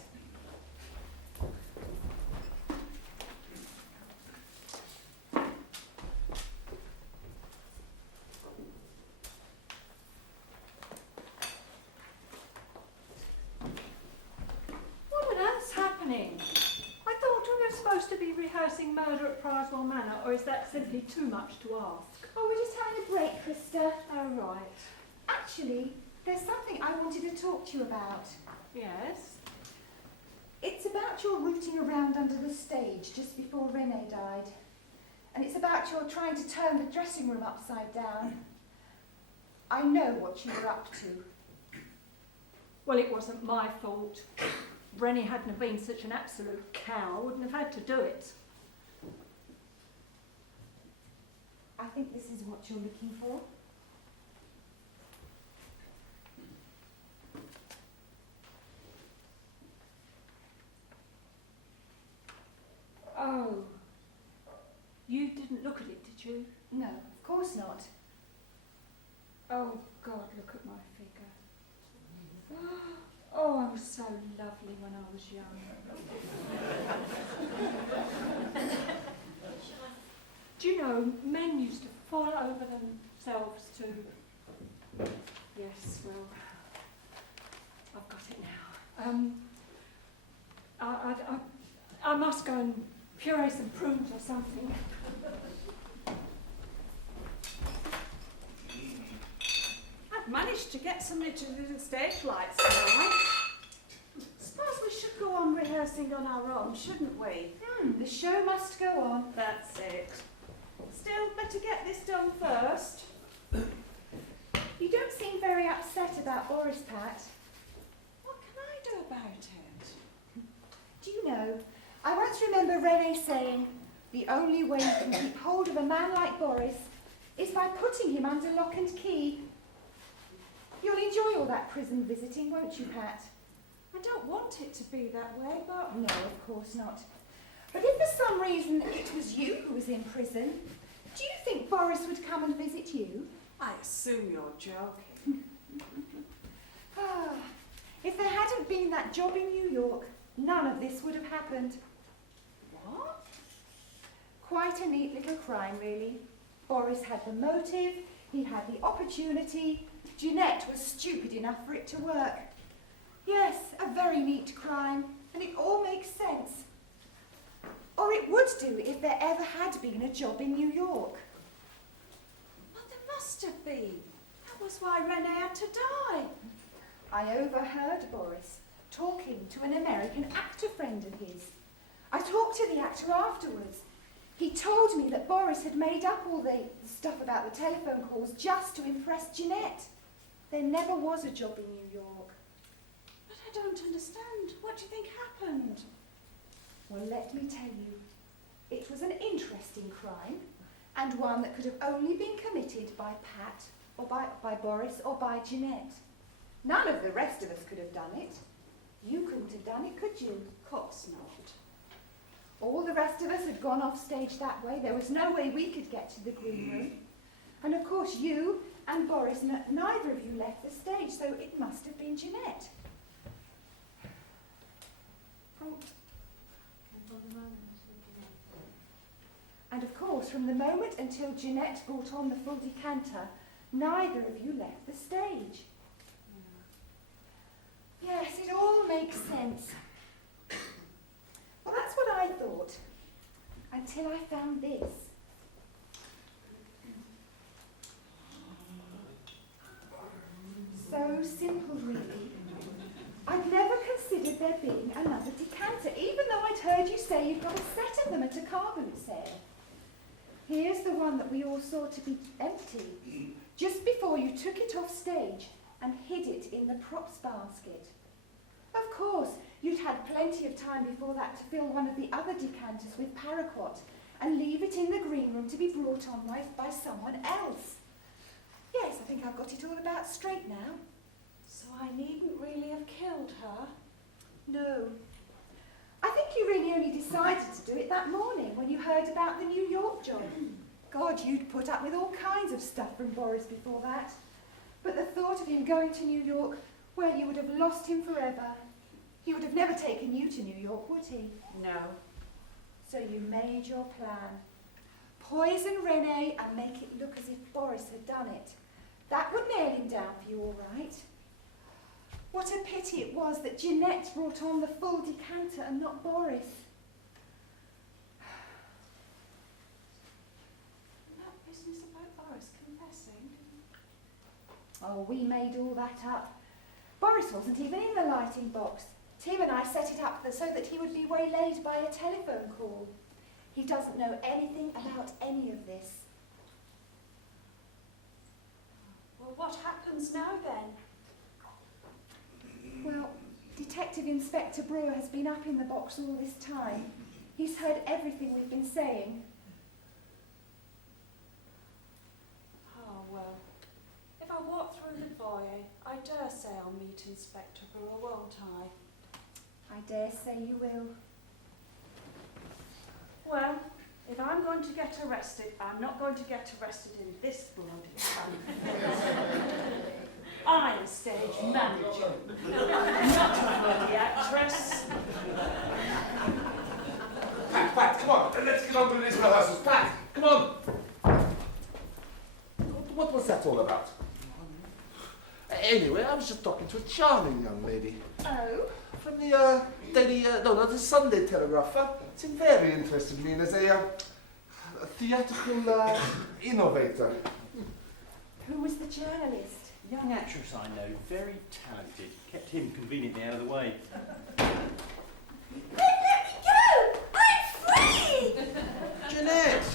What on earth's happening? I thought we were supposed to be rehearsing Murder at Priorsville Manor, or is that simply too much to ask? Oh, we're just having a break, Krista. Oh, right. Actually, there's something I wanted to talk to you about. Yes? It's about your rooting around under the stage just before Renee died. And it's about your trying to turn the dressing room upside down. I know what you were up to. Well, it wasn't my fault. Rennie hadn't have been such an absolute cow, wouldn't have had to do it. I think this is what you're looking for. Oh. You didn't look at it, did you? No, of course not. Oh, God, look at my figure. Oh, I was so lovely when I was young. Do you know, men used to fall over themselves to... Yes, well, I've got it now. I must go and puree some prunes or something. I've managed to get somebody to do the stage lights tonight. Suppose we should go on rehearsing on our own, shouldn't we? The show must go on. That's it. Still, better get this done first. You don't seem very upset about Boris, Pat. What can I do about it? Do you know, I once remember Renee saying, the only way you can keep hold of a man like Boris is by putting him under lock and key. You'll enjoy all that prison visiting, won't you, Pat? I don't want it to be that way, but... No, of course not. But if for some reason it was you who was in prison, do you think Boris would come and visit you? I assume you're joking. If there hadn't been that job in New York, none of this would have happened. What? Quite a neat little crime, really. Boris had the motive, he had the opportunity. Jeanette was stupid enough for it to work. Yes, a very neat crime, and it all makes sense. it would do if there ever had been a job in New York. But there must have been. That was why Renee had to die. I overheard Boris talking to an American actor friend of his. I talked to the actor afterwards. He told me that Boris had made up all the stuff about the telephone calls just to impress Jeanette. There never was a job in New York. But I don't understand. What do you think happened? Well, let me tell you. It was an interesting crime, and one that could have only been committed by Pat, or by Boris, or by Jeanette. None of the rest of us could have done it. You couldn't have done it, could you? Of course not. All the rest of us had gone off stage that way. There was no way we could get to the green room. And of course you and Boris, neither of you left the stage, so it must have been Jeanette. And of course, from the moment until Jeanette brought on the full decanter, neither of you left the stage. Yes, it all makes sense. Well, that's what I thought, until I found this. So simple, really. I'd never considered there being another decanter, even though I'd heard you say you'd got a set of them at a car boot sale. Here's the one that we all saw to be empty, just before you took it off stage and hid it in the props basket. Of course, you'd had plenty of time before that to fill one of the other decanters with paraquat and leave it in the green room to be brought on by someone else. Yes, I think I've got it all about straight now. So I needn't really have killed her? No. I think you really only decided to do it that morning when you heard about the New York job. God, you'd put up with all kinds of stuff from Boris before that. But the thought of him going to New York, well, you would have lost him forever. He would have never taken you to New York, would he? No. So you made your plan. Poison Renee and make it look as if Boris had done it. That would nail him down for you, all right. What a pity it was that Jeanette brought on the full decanter and not Boris. That business about Boris confessing? Oh, we made all that up. Boris wasn't even in the lighting box. Tim and I set it up so that he would be waylaid by a telephone call. He doesn't know anything about any of this. Well, what happens now then? Well, Detective Inspector Brewer has been up in the box all this time. He's heard everything we've been saying. Oh, well. If I walk through the foyer, I dare say I'll meet Inspector Brewer, won't I? I dare say you will. Well, if I'm going to get arrested, I'm not going to get arrested in this bloody town. I'm a stage manager, not a bloody actress. Pat, come on, let's get on with these rehearsals. Pat, come on. What was that all about? Anyway, I was just talking to a charming young lady. Oh? From the the Sunday Telegraph. Seemed very interested in me as a theatrical innovator. Who was the journalist? Young actress I know, very talented. Kept him conveniently out of the way. Then let me go! I'm free! Jeanette!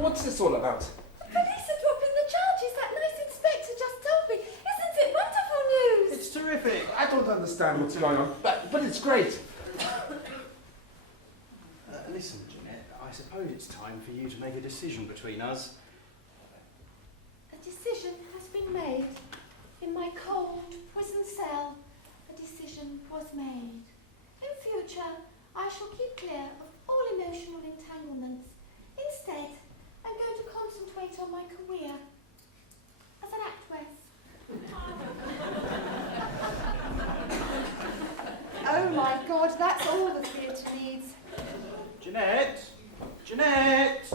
What's this all about? The police are dropping the charges. That nice inspector just told me. Isn't it wonderful news? It's terrific. I don't understand what's going on, but it's great. Listen, Jeanette, I suppose it's time for you to make a decision between us. A decision has been made. In my cold prison cell, a decision was made. In future, I shall keep clear of all emotional entanglements. Instead, I'm going to concentrate on my career as an actress. Oh my God, that's all the theatre needs. Jeanette! Jeanette!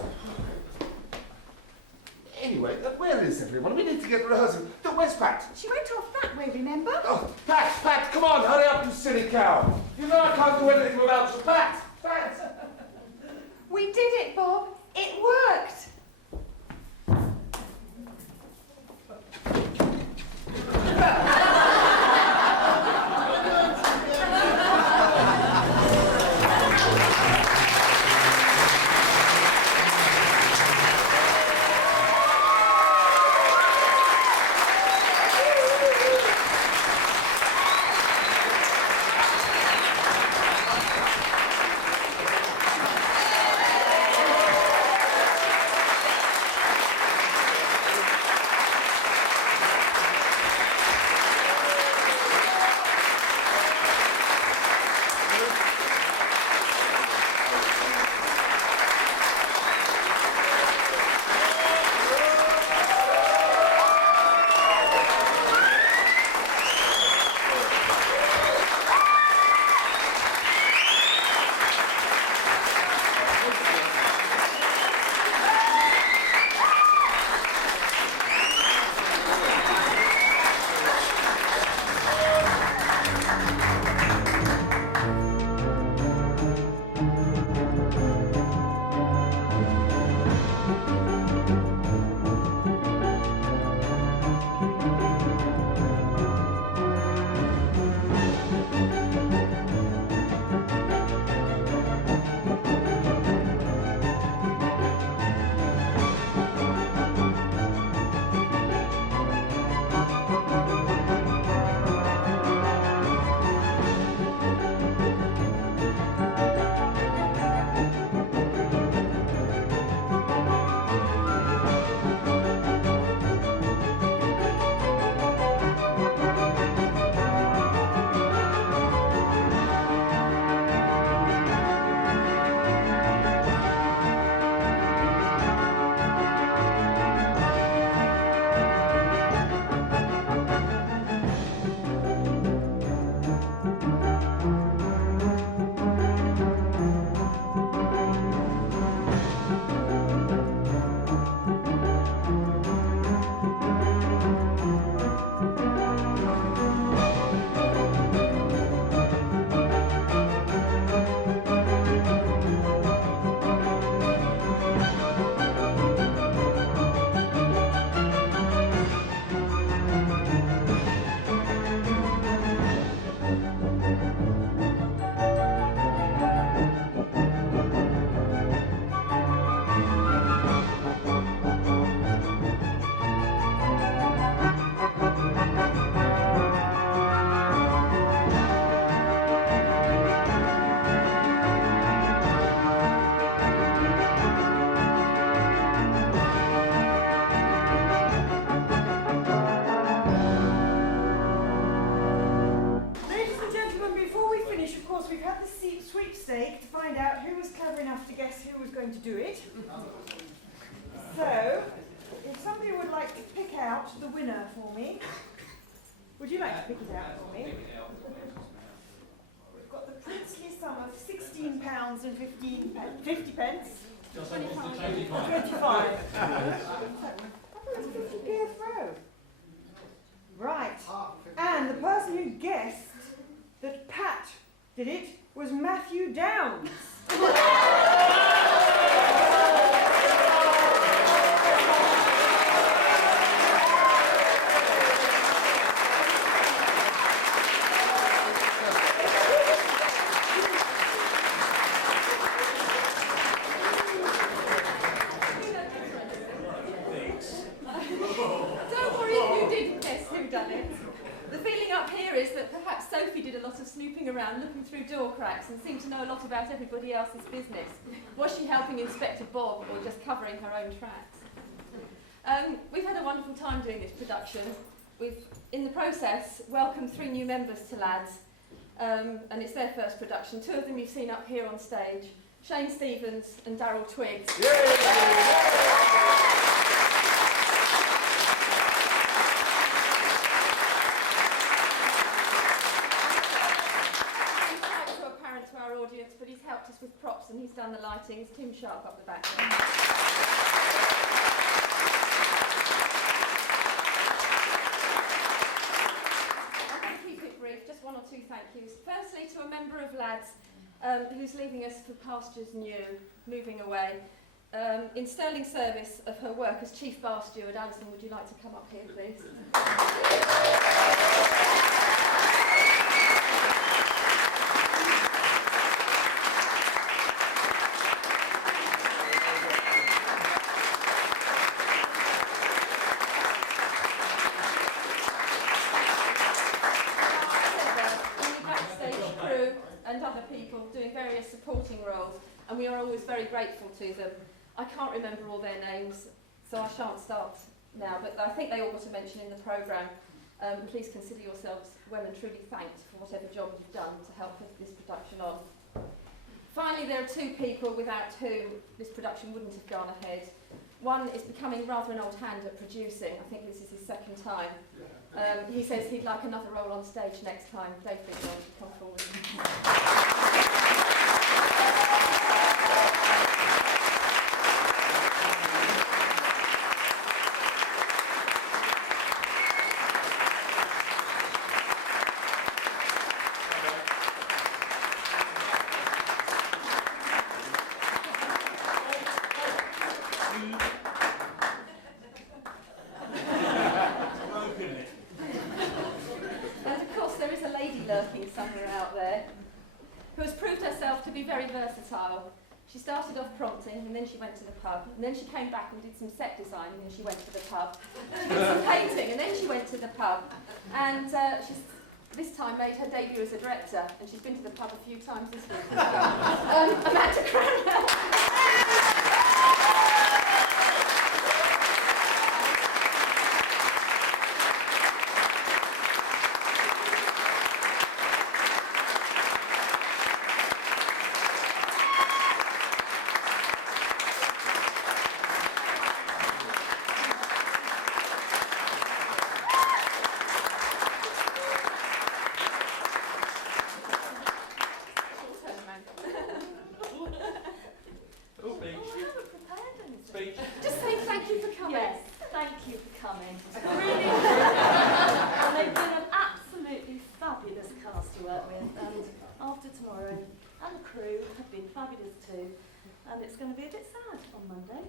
Anyway, where is everyone? We need to get rehearsing. Where's Pat? She went off that way, remember? Oh, Pat, come on, hurry up, you silly cow. You know I can't do anything without you. Pat! We did it, Bob. It worked. sweepstake to find out who was clever enough to guess who was going to do it. So, if somebody would like to pick out the winner for me, would you like to pick it out for me? We've got the princely sum of £16 and 50 pence. 25. 25. I thought it was 50p a throw. Right. And the person who guessed that Pat did it was Matthew Downs. Don't worry if you didn't guess who done it. The feeling up here is that perhaps Sophie did a lot of snooping around, looking through door cracks, and seemed to know a lot about everybody else's business. Was she helping Inspector Bob, or just covering her own tracks? We've had a wonderful time doing this production. We've, in the process, welcomed 3 new members to Lads, and it's their first production. 2 of them you've seen up here on stage, Shane Stevens and Darryl Twiggs. But he's helped us with props and he's done the lighting. It's Tim Sharp up the back there. I'm going to keep it brief, just 1 or 2 thank yous. Firstly, to a member of Lads who's leaving us for pastures new, moving away. In sterling service of her work as Chief Bar Steward, Alison, would you like to come up here, please? And other people doing various supporting roles, and we are always very grateful to them. I can't remember all their names, so I shan't start now, but I think they all got a mention in the programme. Please consider yourselves well and truly thanked for whatever job you've done to help put this production on. Finally, there are two people without whom this production wouldn't have gone ahead. One is becoming rather an old hand at producing. I think this is his second time. He says he'd like another role on stage next time. Dave Bigelow, come forward. Versatile. She started off prompting, and then she went to the pub, and then she came back and did some set designing, and she went to the pub. She did some painting, and then she went to the pub, and she's this time made her debut as a director, and she's been to the pub a few times this week as well. Amanda Cranwell. Just say thank you for coming. Yes, thank you for coming. Really, and they've been an absolutely fabulous cast to work with, and after tomorrow, and the crew have been fabulous too, and it's going to be a bit sad on Monday.